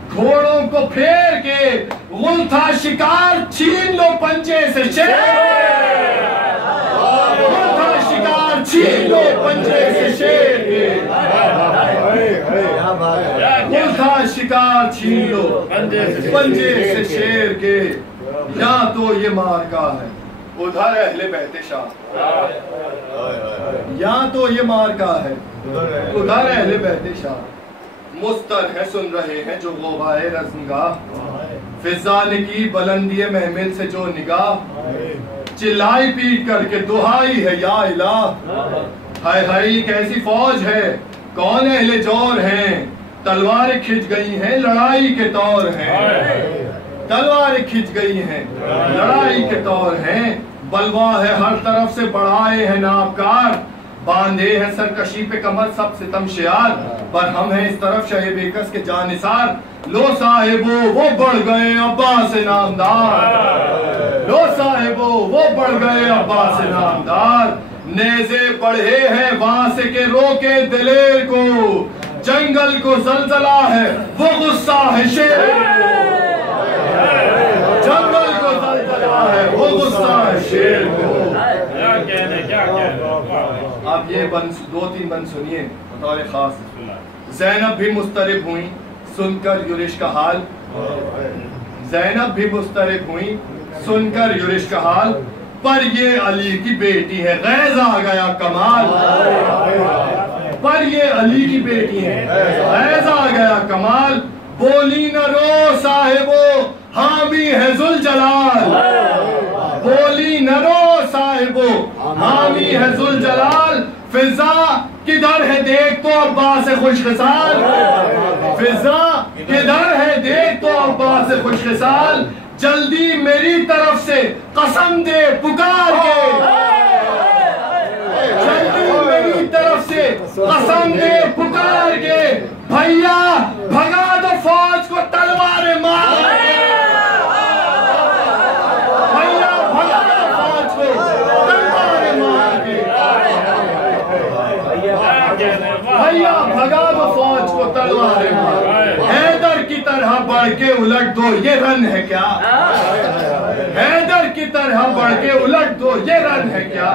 घोड़ों को फेर के, गुल था शिकार छीन लो पंजे से शेर, शिकार छीन लो पंजे से शेर के, गुल था शिकार छीन लो पंजे से शेर के, या तो ये मार्का है उधर अहले बैते शाह, या तो ये मार्का है उधर अहले बैते शाह, मुस्तर है सुन रहे हैं जो ग़ौग़ाए रज़्मगाह, फिज़ाल की बुलंदी महमिल से जो निगाह, चिल्लाई पीट करके दुहाई है या इलाह, हाय हाय कैसी फौज है कौन अहले जोर हैं, तलवारें खिंच गई हैं लड़ाई के तौर हैं, तलवारें खिंच गई हैं लड़ाई के तौर हैं, बलवा है हर तरफ से बढ़ाए हैं नाबकार, बांधे हैं सरकशी पे कमर सब सितम शियार, पर हम हैं इस तरफ शहे बेकस के जानिसार, लो साहिबो वो बढ़ गए अब्बास नामदार, लो साहिबो वो बढ़ गए अब्बास नामदार, नेज़े बढ़े हैं वासे के रोके दिलेर को, जंगल को जलजला है वो गुस्सा है शेर, जंगल को जलजला है वो गुस्सा है शेर को। आप ये दो तीन बंद सुनिए बतौर खास। ज़ैनब भी मुस्तरिब हुई सुनकर युरिश का हाल, ज़ैनब भी मुस्तरिब हुई सुनकर युरिश का हाल, पर ये अली की बेटी है गैज़ आ गया कमाल, पर ये अली की बेटी है गैज़ आ गया कमाल, बोली न रो साहिबो हामी है जुल जलाल, बोली न रो साहिबो हामी है जुल जलाल, फिजा किधर है देख तो अब्बास खुशखसाल, फिजा किधर है देख तो अब्बास खुशखसाल, जल्दी मेरी तरफ से कसम दे पुकार के, जल्दी मेरी तरफ से कसम दे पुकार के, भैया भगा दो फौज को तलवारें मार, भैया भगा दो फौज को तलवारें मार के, भैया भगा दो फौज को तलवारें मार, हैदर की तरह बढ़ के उलट दो ये रन है क्या, हैदर की तरह बढ़ के उलट दो ये रन है क्या,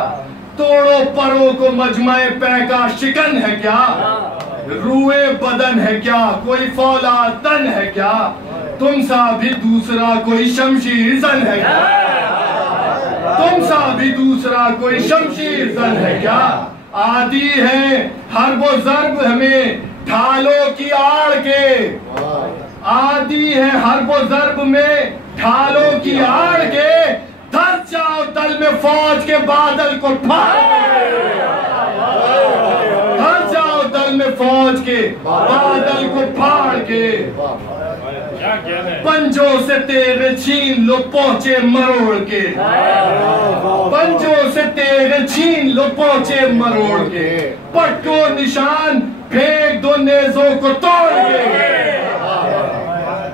तोड़ो परों को मजमाए पै का शिकन है क्या, रूए बदन है क्या कोई फौलाद तन है क्या, तुम सा भी दूसरा कोई शमशीर जन है क्या, तुम सा भी दूसरा कोई शमशीर जन है क्या, आदि है हर वो जर्ब हमें ढालों की आड़ के, आदि है हर वो जर्ब में ढालों की आड़ के, धस जाओ दल में फौज के बादल को फाड़ के, धस जाओ दल में फौज के बादल को फाड़ के, पंजों से तेरे छीन लो पहुंचे मरोड़ के, पंजों से तेरे छीन लो पहुंचे मरोड़ के, पटको निशान फेंक दो नेजों को तोड़ के,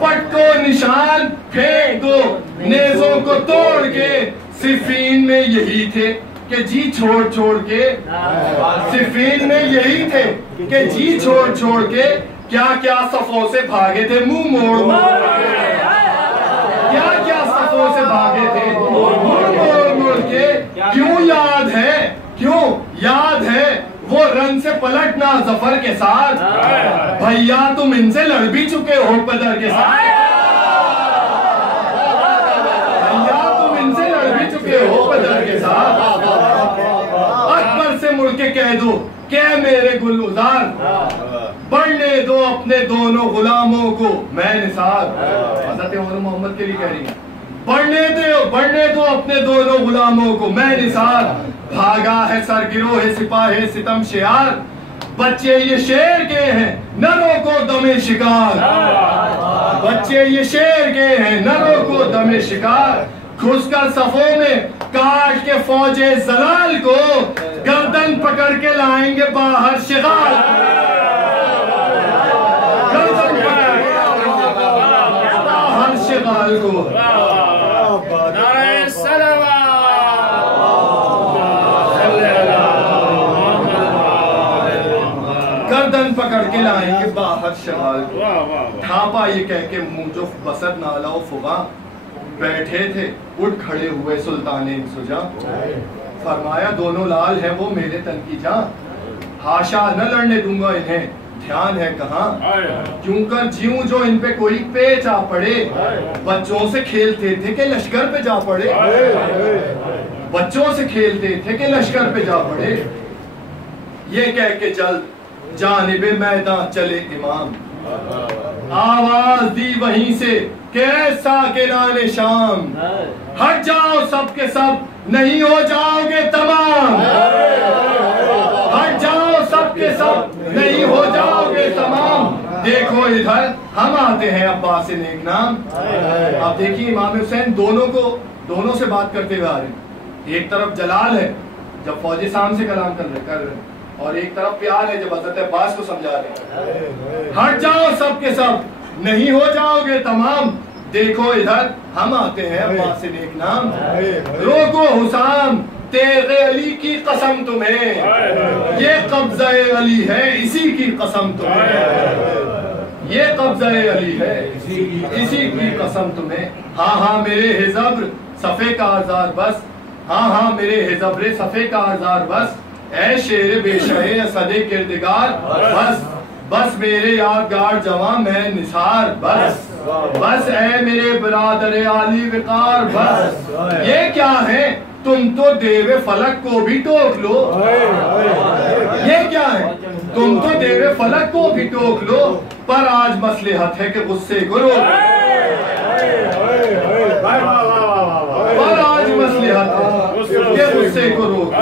पटको निशान फेंक दो नेजों को तोड़ के, सिफीन में यही थे कि जी छोड़ छोड़ के, सिफीन में यही थे कि जी छोड़ छोड़ के, क्या क्या सफों से भागे थे मुंह मोड़ मोड़ के, क्या क्या सफों से भागे थे मुंह मोड़ मोड़ के, क्यों याद है क्यों याद है वो रन से पलटना जफर के साथ, भैया तुम इनसे लड़ भी चुके हो बदर के साथ, भैया तुम इनसे लड़ भी चुके हो बदर के साथ, अकबर से मुड़ के कह दो क्या मेरे गुलजार, बढ़ने दो अपने दोनों गुलामों को मैं निसार, हज़रत उमर मोहम्मद के लिए कह रही है, बढ़ने दो अपने दोनों गुलामों को मैं निसार, भागा है सरगिरो है सिपाही सितम शियार, बच्चे ये शेर के हैं न रोको दमे शिकार, बच्चे ये शेर के हैं न रोको दमे शिकार, घुसकर सफों में काट के फौजे जलाल को, गर्दन पकड़ के लाएंगे बाहर शिकार, गर्दन पकड़ के बाहर शिकार को, गर्दन पकड़ के लाएंगे बाहर शिकार को, ठापा ये कह के मुंह जो बसर नाला फुगा, बैठे थे उठ खड़े हुए सुल्तान सुजा, फरमाया दोनों लाल है वो मेरे तन की जान, हाशा न लड़ने दूंगा इन्हें ध्यान है कहाँ, क्यों कर जीऊं जो इन पे कोई पेच आ पड़े, बच्चों से खेलते थे कि लश्कर पे जा पड़े, बच्चों से खेलते थे कि लश्कर पे जा पड़े, ये कह के जल्द जानिबे मैदान चले इमाम, आवाज दी वहीं से कैसा किराने शाम, हट जाओ सब के सब नहीं हो जाओगे तमाम, हट जाओ सब के सब नहीं हो जाओगे तमाम, देखो इधर हम आते हैं अब्बास नेक नाम। आप देखिए इमाम हुसैन दोनों से बात करते हुए आ रहे हैं, एक तरफ जलाल है जब फौजी शाम से कलाम कर रहे हैं, और एक तरफ प्यार है जब हज़रत अब्बास को समझा रहे हैं, हट जाओ सब के सब नहीं हो जाओगे तमाम, देखो इधर हम आते हैं अब्बास नेक नाम, रोको हुसाम तेरे अली की कसम तुम्हें, ये कब्ज़े अली है इसी की कसम तुम्हें, ये कब्ज़े अली है इसी की कसम तुम्हें, हाँ हाँ मेरे हिज़ब्र सफ़े का आज़ार बस, हाँ हाँ मेरे हिज़ब्र सफ़े का आज़ार बस, ऐ शेर बेशहे सदे किरदगार बस, बस मेरे यादगार जवां मैं निसार बस, बस ऐ मेरे बिरादर आली विकार बस, ये क्या है तुम तो देवे फलक को भी टोक लो, ये क्या है तुम तो देवे फलक को भी टोक लो, पर आज मसलहत है कि गुस्से को रोक, पर आज मसलहत है कि गुस्से को रोक।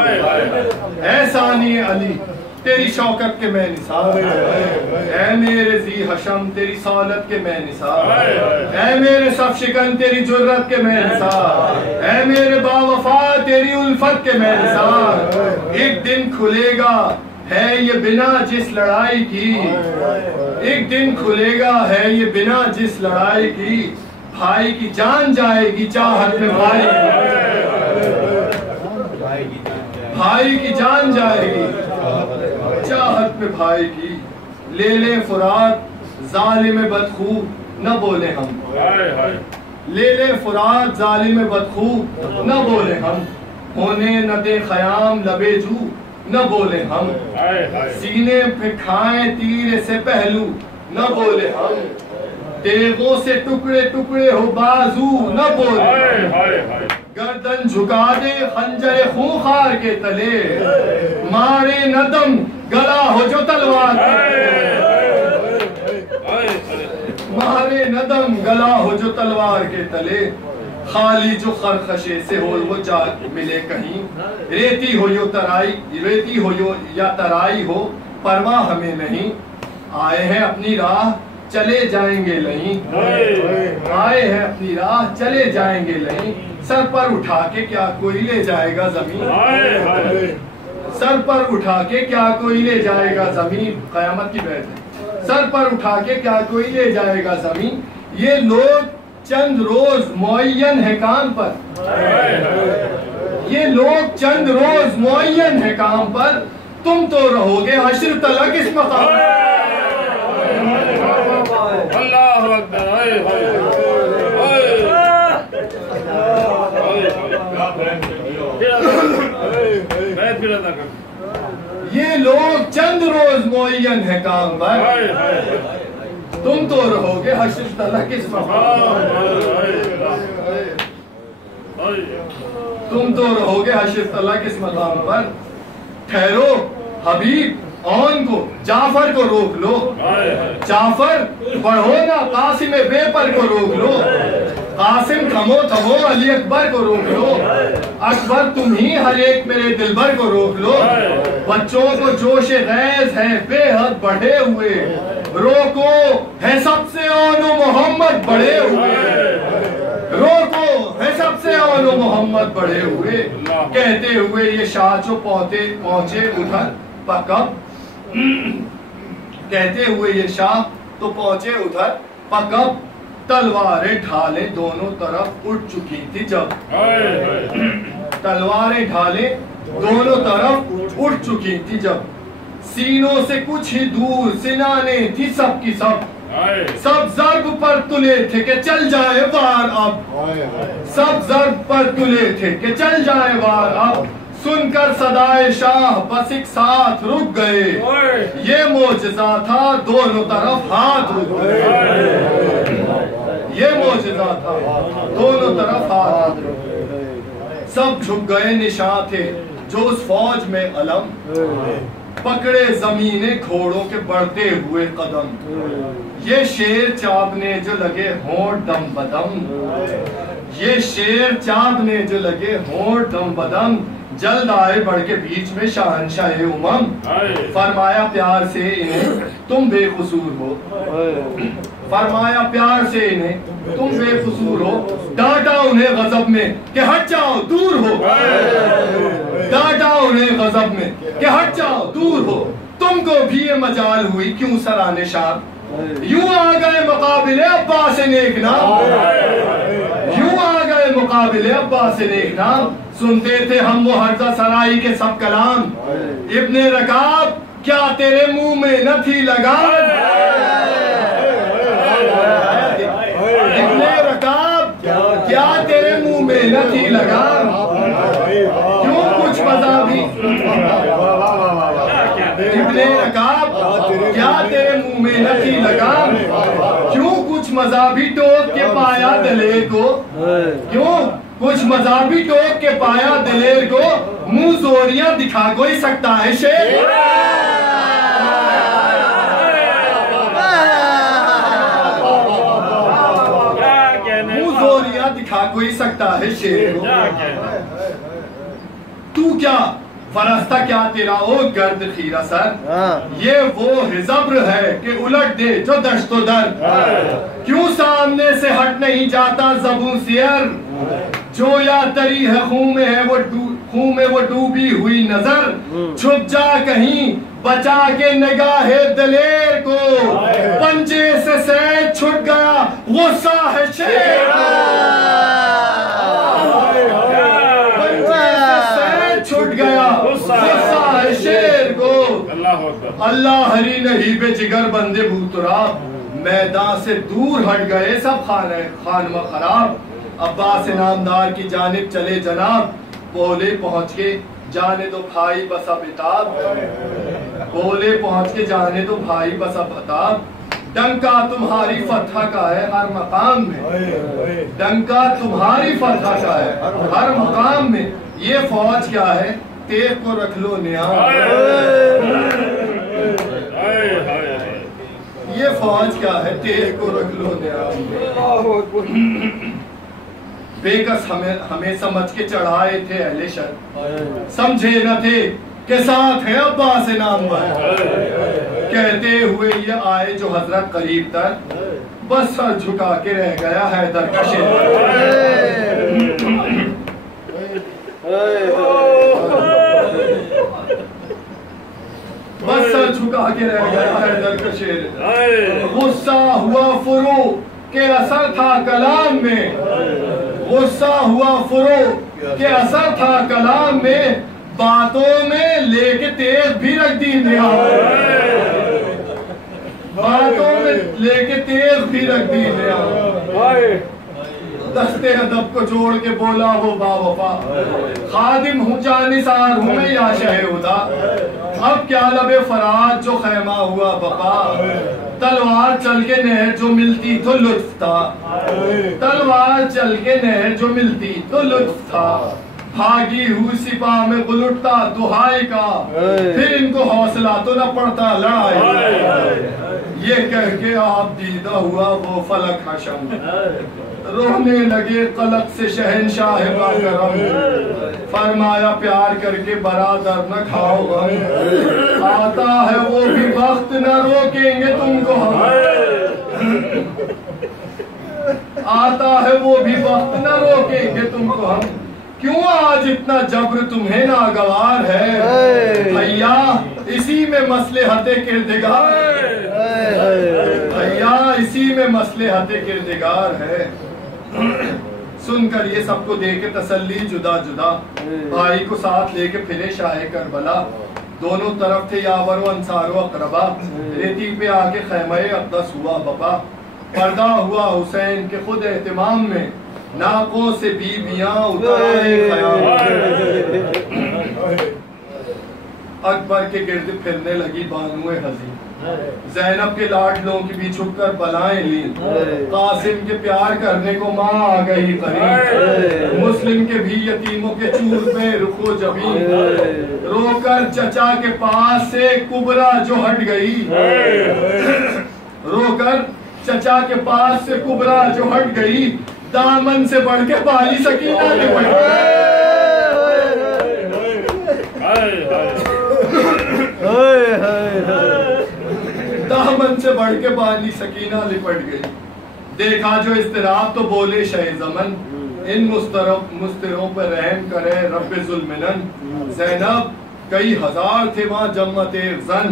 ऐसानी अली तेरी शौकत के मैं निसार, ऐ मेरे जी हशम तेरी सौलत के मैं निसार, ऐ मेरे सब शिकन तेरी जुर्रत के मैं निसार, ऐ मेरे बावफा तेरी उल्फत के मैं निसार। एक दिन खुलेगा है ये बिना जिस लड़ाई की, एक दिन खुलेगा है ये बिना जिस लड़ाई की, भाई की जान जाएगी चाहत में भाई, भाई की जान जाएगी चाहत में भाई की। ले ले फुरात जालिम बदखू न बोले हम, ले ले फुरात जालिम बदखू न बोले हम, होने न दे खयाम लबेजू न बोले हम, सीने पे खाएं तीर से पहलू न बोले हम, तेगों से टुकड़े टुकड़े हो बाजू न बोले, गर्दन झुका दे खंजर खूंखार के तले, मारे नदम गला हो जो तलवार, मारे नदम गला हो जो तलवार के तले, खाली जो खरखशे से हो वो जा मिले कहीं, रेती हो यो तराई, रेती हो यो या तराई हो परवाह हमें नहीं, आए हैं अपनी राह चले जाएंगे नहीं, आए हैं अपनी राह चले जाएंगे नहीं, सर पर उठा के क्या कोई ले जाएगा जमीन, सर पर उठा के क्या कोई ले जाएगा जमीन, कयामत की बैत है, सर पर उठा के क्या कोई ले जाएगा जमीन। ये लोग चंद रोज मुअय्यन है काम पर, ये लोग चंद रोज मुअय्यन है काम पर, तुम तो रहोगे हश्र तलक इस मकाम। अल्लाह अकबर। ये लोग चंद रोज मुअय्यन है काम पर, तुम तो रहोगे हश्र तलक इस मकाम, तुम तो रहोगे हश्र तलक इस मकाम पर। ठहरो हबीब औन को जाफर को रोक लो, जाफर बढ़ो ना कासिम बेपर को रोक लो, कासिम थमो थमो अली अकबर को रोक लो, अकबर तुम ही हर एक मेरे दिलबर को रोक लो। बच्चों को जोश गैज है बेहद बढ़े हुए, रोको है सबसे औनो मोहम्मद बढ़े हुए, रोको है सबसे औनो मोहम्मद बढ़े हुए। कहते हुए ये शाचो पहुंचे उधर पकब, कहते हुए ये शाह तो पहुंचे उधर पकब, तलवारें ढाले दोनों तरफ उठ चुकी थी जब, तलवारें ढाले दोनों तरफ उठ चुकी थी जब, सीनों से कुछ ही दूर सिनाने थी सब की सब, सब जर्ब पर तुले थे कि चल जाए वार अब, सब जर्ब पर तुले थे कि चल जाए वार अब, सुनकर सदाए शाह बस एक साथ रुक गए, ये मोजज़ा था दोनों तरफ हाथ रुक गए, ये मोजज़ा था दोनों तरफ हाथ रुक गए। सब झुक गए निशां थे जो उस फौज में अलम, पकड़े जमीने घोड़ों के बढ़ते हुए कदम, ये शेर चाबने जो लगे होंठ दम बदम, ये शेर चाबने जो लगे होंठ दम बदम, जल्द आए बढ़ के बीच में शहंशाह उमम, फरमाया प्यार से इन्हें तुम बेकसूर हो, फरमाया प्यार से इन्हें तुम बेकसूर हो, डांटा उन्हें गजब में कि हट जाओ दूर हो, डांटा उन्हें गजब में कि हट जाओ दूर हो, तुमको भी ये मजाल हुई क्यों सराने शाम, यूं आ गए मुकाबिले अब्बास नेक नाम, यूं आ गए मुकाबिले अब्बास नेक नाम, सुनते थे हम वो हर्जा सराई के सब कलाम, इब्ने रकाब क्या तेरे मुंह में न थी लगाम, इब्ने रकाब क्या तेरे मुंह में न थी लगाम, क्यों कुछ मजा भी, इब्ने रकाब क्या तेरे मुंह में न थी लगाम, क्यों कुछ मजा भी टोक के पाया दलेर को, क्यों कुछ मजाबी टोक के पाया दलेर को, मुंह जोरियां दिखा कोई सकता है शेर। कोई सकता है शेर को। क्या कहना है? तू क्या फरस्ता क्या तेरा ओ गर्द खीरा सर, ये वो हिजब्र है कि उलट दे जो दश्तो दर। क्यों सामने से हट नहीं जाता ज़बूं सियर, जो या तरी है खून में वो डूबी हुई नजर। छुप जा कहीं बचा के निगाहे दलेर को, पंजे से सैद छुट गया गुस्सा है शेर। छूट गया गुस्सा है शेर को। अल्लाह हरी नहीं बेजिगर बंदे भूतरा, मैदान से दूर हट गए सब खानवा खराब। अब्बास नामदार की जानिब चले जनाब, बोले पहुंच के जाने दो भाई बस अब इताब। बोले पहुंच के जाने दो भाई बस अब इताब। डंका तुम्हारी फतह का है हर मकाम में, डंका तुम्हारी फतह का है हर मकाम में। ये फौज क्या है तेज को रख लो नियाम। ये फौज क्या है तेज को रख लो नियाम। बेकस हमें समझ के चढ़ाए थे अहले शर, समझे न थे के साथ है अब्बास नामवर। कहते हुए ये आए जो हजरत करीब तक, बस सर झुका के रह गया हैदर का शेर। बस सर झुका के रह गया हैदर का शेर। गुस्सा हुआ फुरू के असर था कलाम में, गुस्सा हुआ फुरू के असर था कलाम में। बातों में लेके तेज भी रख दी निगाह, बातों में लेके तेज भी रख दी निगाह। दस्ते अदब को जोड़ के बोला वो बावफा, खादिम हूँ जानिसार हूँ मैं या शहहुदा। अब क्या लबे फराज जो खैमा हुआ बपा, तलवार चल के नहर जो मिलती तो लुत्फ था, तलवार चल के नहर जो मिलती तो लुत्फ था। भागी हुई सिपाह में बुलुटता दुहाई का, फिर इनको हौसला तो न पड़ता लड़ाई। ये कह के आप दीदा हुआ वो फलक हशम, रोने लगे कलक से शहनशाह बाकरम। फरमाया प्यार करके बरादर न खाओ गम, आता है वो भी वक्त न रोकेंगे तुमको हम, आता है वो भी वक्त न रोकेंगे तुमको हम। क्यों आज इतना जब्र तुम्हें नागवार है भैया, इसी में मसले हते किरदगार, भैया इसी में मसले हते किरदगार है। सुनकर ये सबको देके तसल्ली जुदा जुदा, भाई को साथ लेके फिरे शाहे करबला। दोनों तरफ थे यावर व अंसार व अकरबा, रेती पे आके खैमे अक़दस हुआ बपा। पर्दा हुआ हुसैन के खुद एहतिमाम में, नाकों से बीबियां उतारे खयाम। अकबर के गिर्द फिरने लगी बानुए हज़ी, ज़ैनब के लाडलों की भी छुपकर बलाएं ली। कासिम के प्यार करने को माँ आ गई करीब, मुस्लिम के भी यतीमों के चूर पे रुखो जबीन। रोकर चचा के पास से कुबरा जो हट गई, रोकर चचा के पास से कुबरा जो हट गई। दामन से बढ़ के बाली सकीना लिपट गई, दामन से बढ़ के बाली सकीना लिपट गई। देखा जो इस्तिराब तो बोले शह ज़मन, इन मुस्तरों पर रहम करे रब्बे ज़ुल्मिनन। ज़ैनब कई हजार थे वहाँ जम्मते ज़न,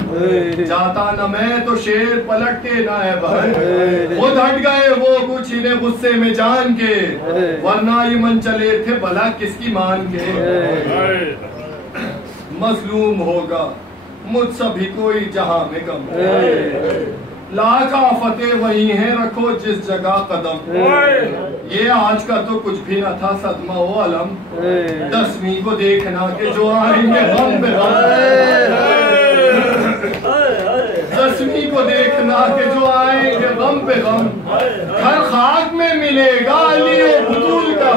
जाता न मैं तो शेर पलटते न है बहन। खुद हट गए वो कुछ इन्हें गुस्से में जान के, वरना ये मन चले थे भला किसकी मान के। मजलूम होगा मुझसे भी कोई जहां में कम, लाख आफतें वही हैं रखो जिस जगह कदम। ये आज का तो कुछ भी न था सदमा ओ अलम, 10वीं को देखना के जो आएंगे गम पे गम, 10वीं को देखना के जो आएंगे गम पे गम। हर खाक में मिलेगा अली ओ बुतूल का,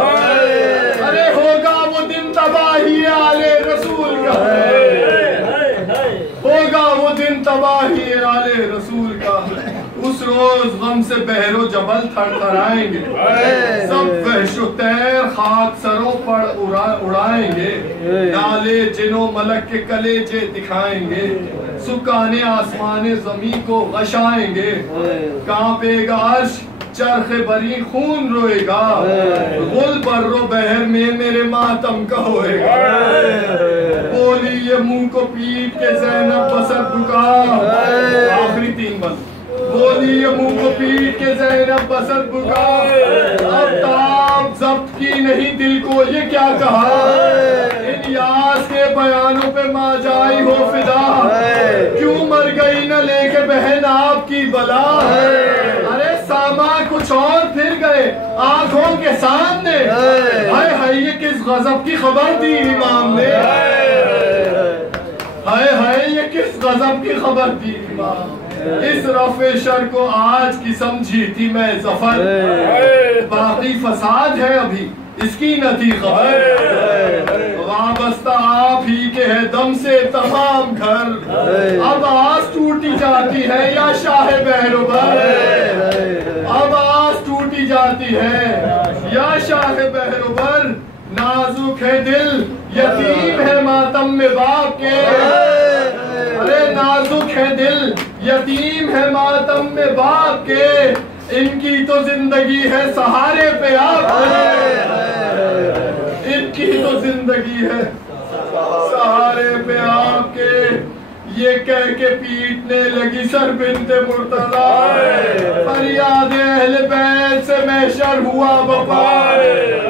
अरे होगा वो दिन तबाही आले रसूल का, होगा वो दिन तबाही आले रसूल का। उस रोज गम से बहरो जबल थरथराएंगे, सब वहशो तैर खाक सरों पर उड़ाएंगे, नाले जिनो मलक के कलेजे दिखाएंगे, सुकाने आसमाने जमी को गशाएंगे, कांपेगा अर्श चरखे बरी खून रोएगा, गुल बर्रो बहर में मेरे मातम का होएगा। बोली ये मुंह को पीट के ज़ैनब बसर दुका, आखिरी 3 बंद। बोली ये मुंह को पीट के ज़ैनब बसर दुका, अब ताब जब्त की नहीं दिल को ये क्या कहा, इन यास के बयानों पे माँ जाई हो फिदा, क्यों मर गई न लेके बहन आपकी बला। अरे सामा कुछ और फिर गए आंखों के सामने, हाय हाय ये किस गजब की खबर दी इमाम ने, हाय हाय ये किस गजब की खबर दी इमाम। इस रफ़े शर को आज की समझी थी मैं जफर, बाकी फसाद है अभी इसकी न थी खबर, वाबस्ता आप ही के है दम से तमाम घर, अब आस टूटी जाती है या शाह बहरोबर, अब आस टूटी जाती है या शाह बहरोबर, नाजुक है दिल यतीम है मातम में बाप के, अरे नाजुक है दिल यतीम है मातम में बाप के, इनकी तो जिंदगी है सहारे पे आपके, इनकी तो जिंदगी है सहारे पे आपके, ये कह के पीटने लगी सर बिनते मुर्तजा, फरियाद अहले बैत से महशर हुआ बपा,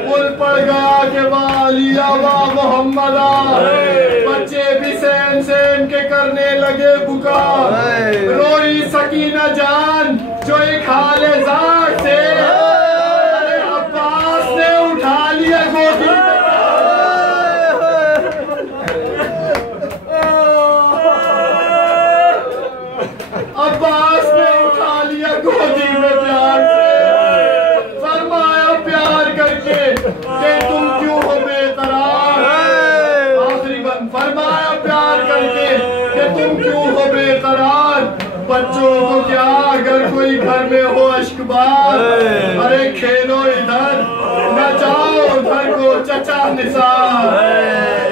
पुल पड़ गया के वालिया वा मोहम्मदा, बच्चे भी सैन सैन के करने लगे बुका, रोई सकीना जान जो एक हाले ज़ात से, अरे अब्बास ने उठा लिया गोदी में, अब्बास ने उठा लिया गोदी में प्यार से, फरमाया प्यार करके कि तुम क्यों हो बेकरार, आखिरी बंद, फरमाया प्यार करके कि तुम क्यों हो बेकरार, बच्चों को क्या अगर कोई घर में हो अश्कबार, अरे खेलो इधर न जाओ उधर को चचा निसार,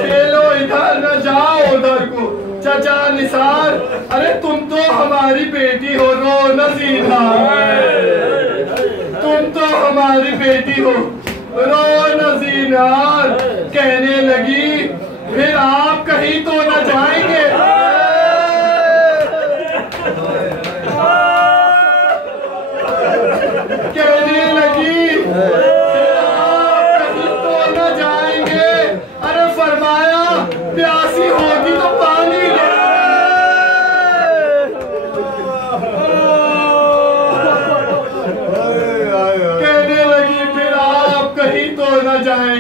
खेलो इधर न जाओ उधर को चचा निसार, अरे तुम तो हमारी बेटी हो रो नजीरा, तुम तो हमारी बेटी हो रो नजीरा, कहने लगी फिर आप कहीं तो न जाएंगे, कहने लगी फिर आप कहीं तो न जाएंगे, अरे फरमाया प्यासी होगी तो पानी ले, कहने लगी फिर आप कहीं तो न जाएंगे,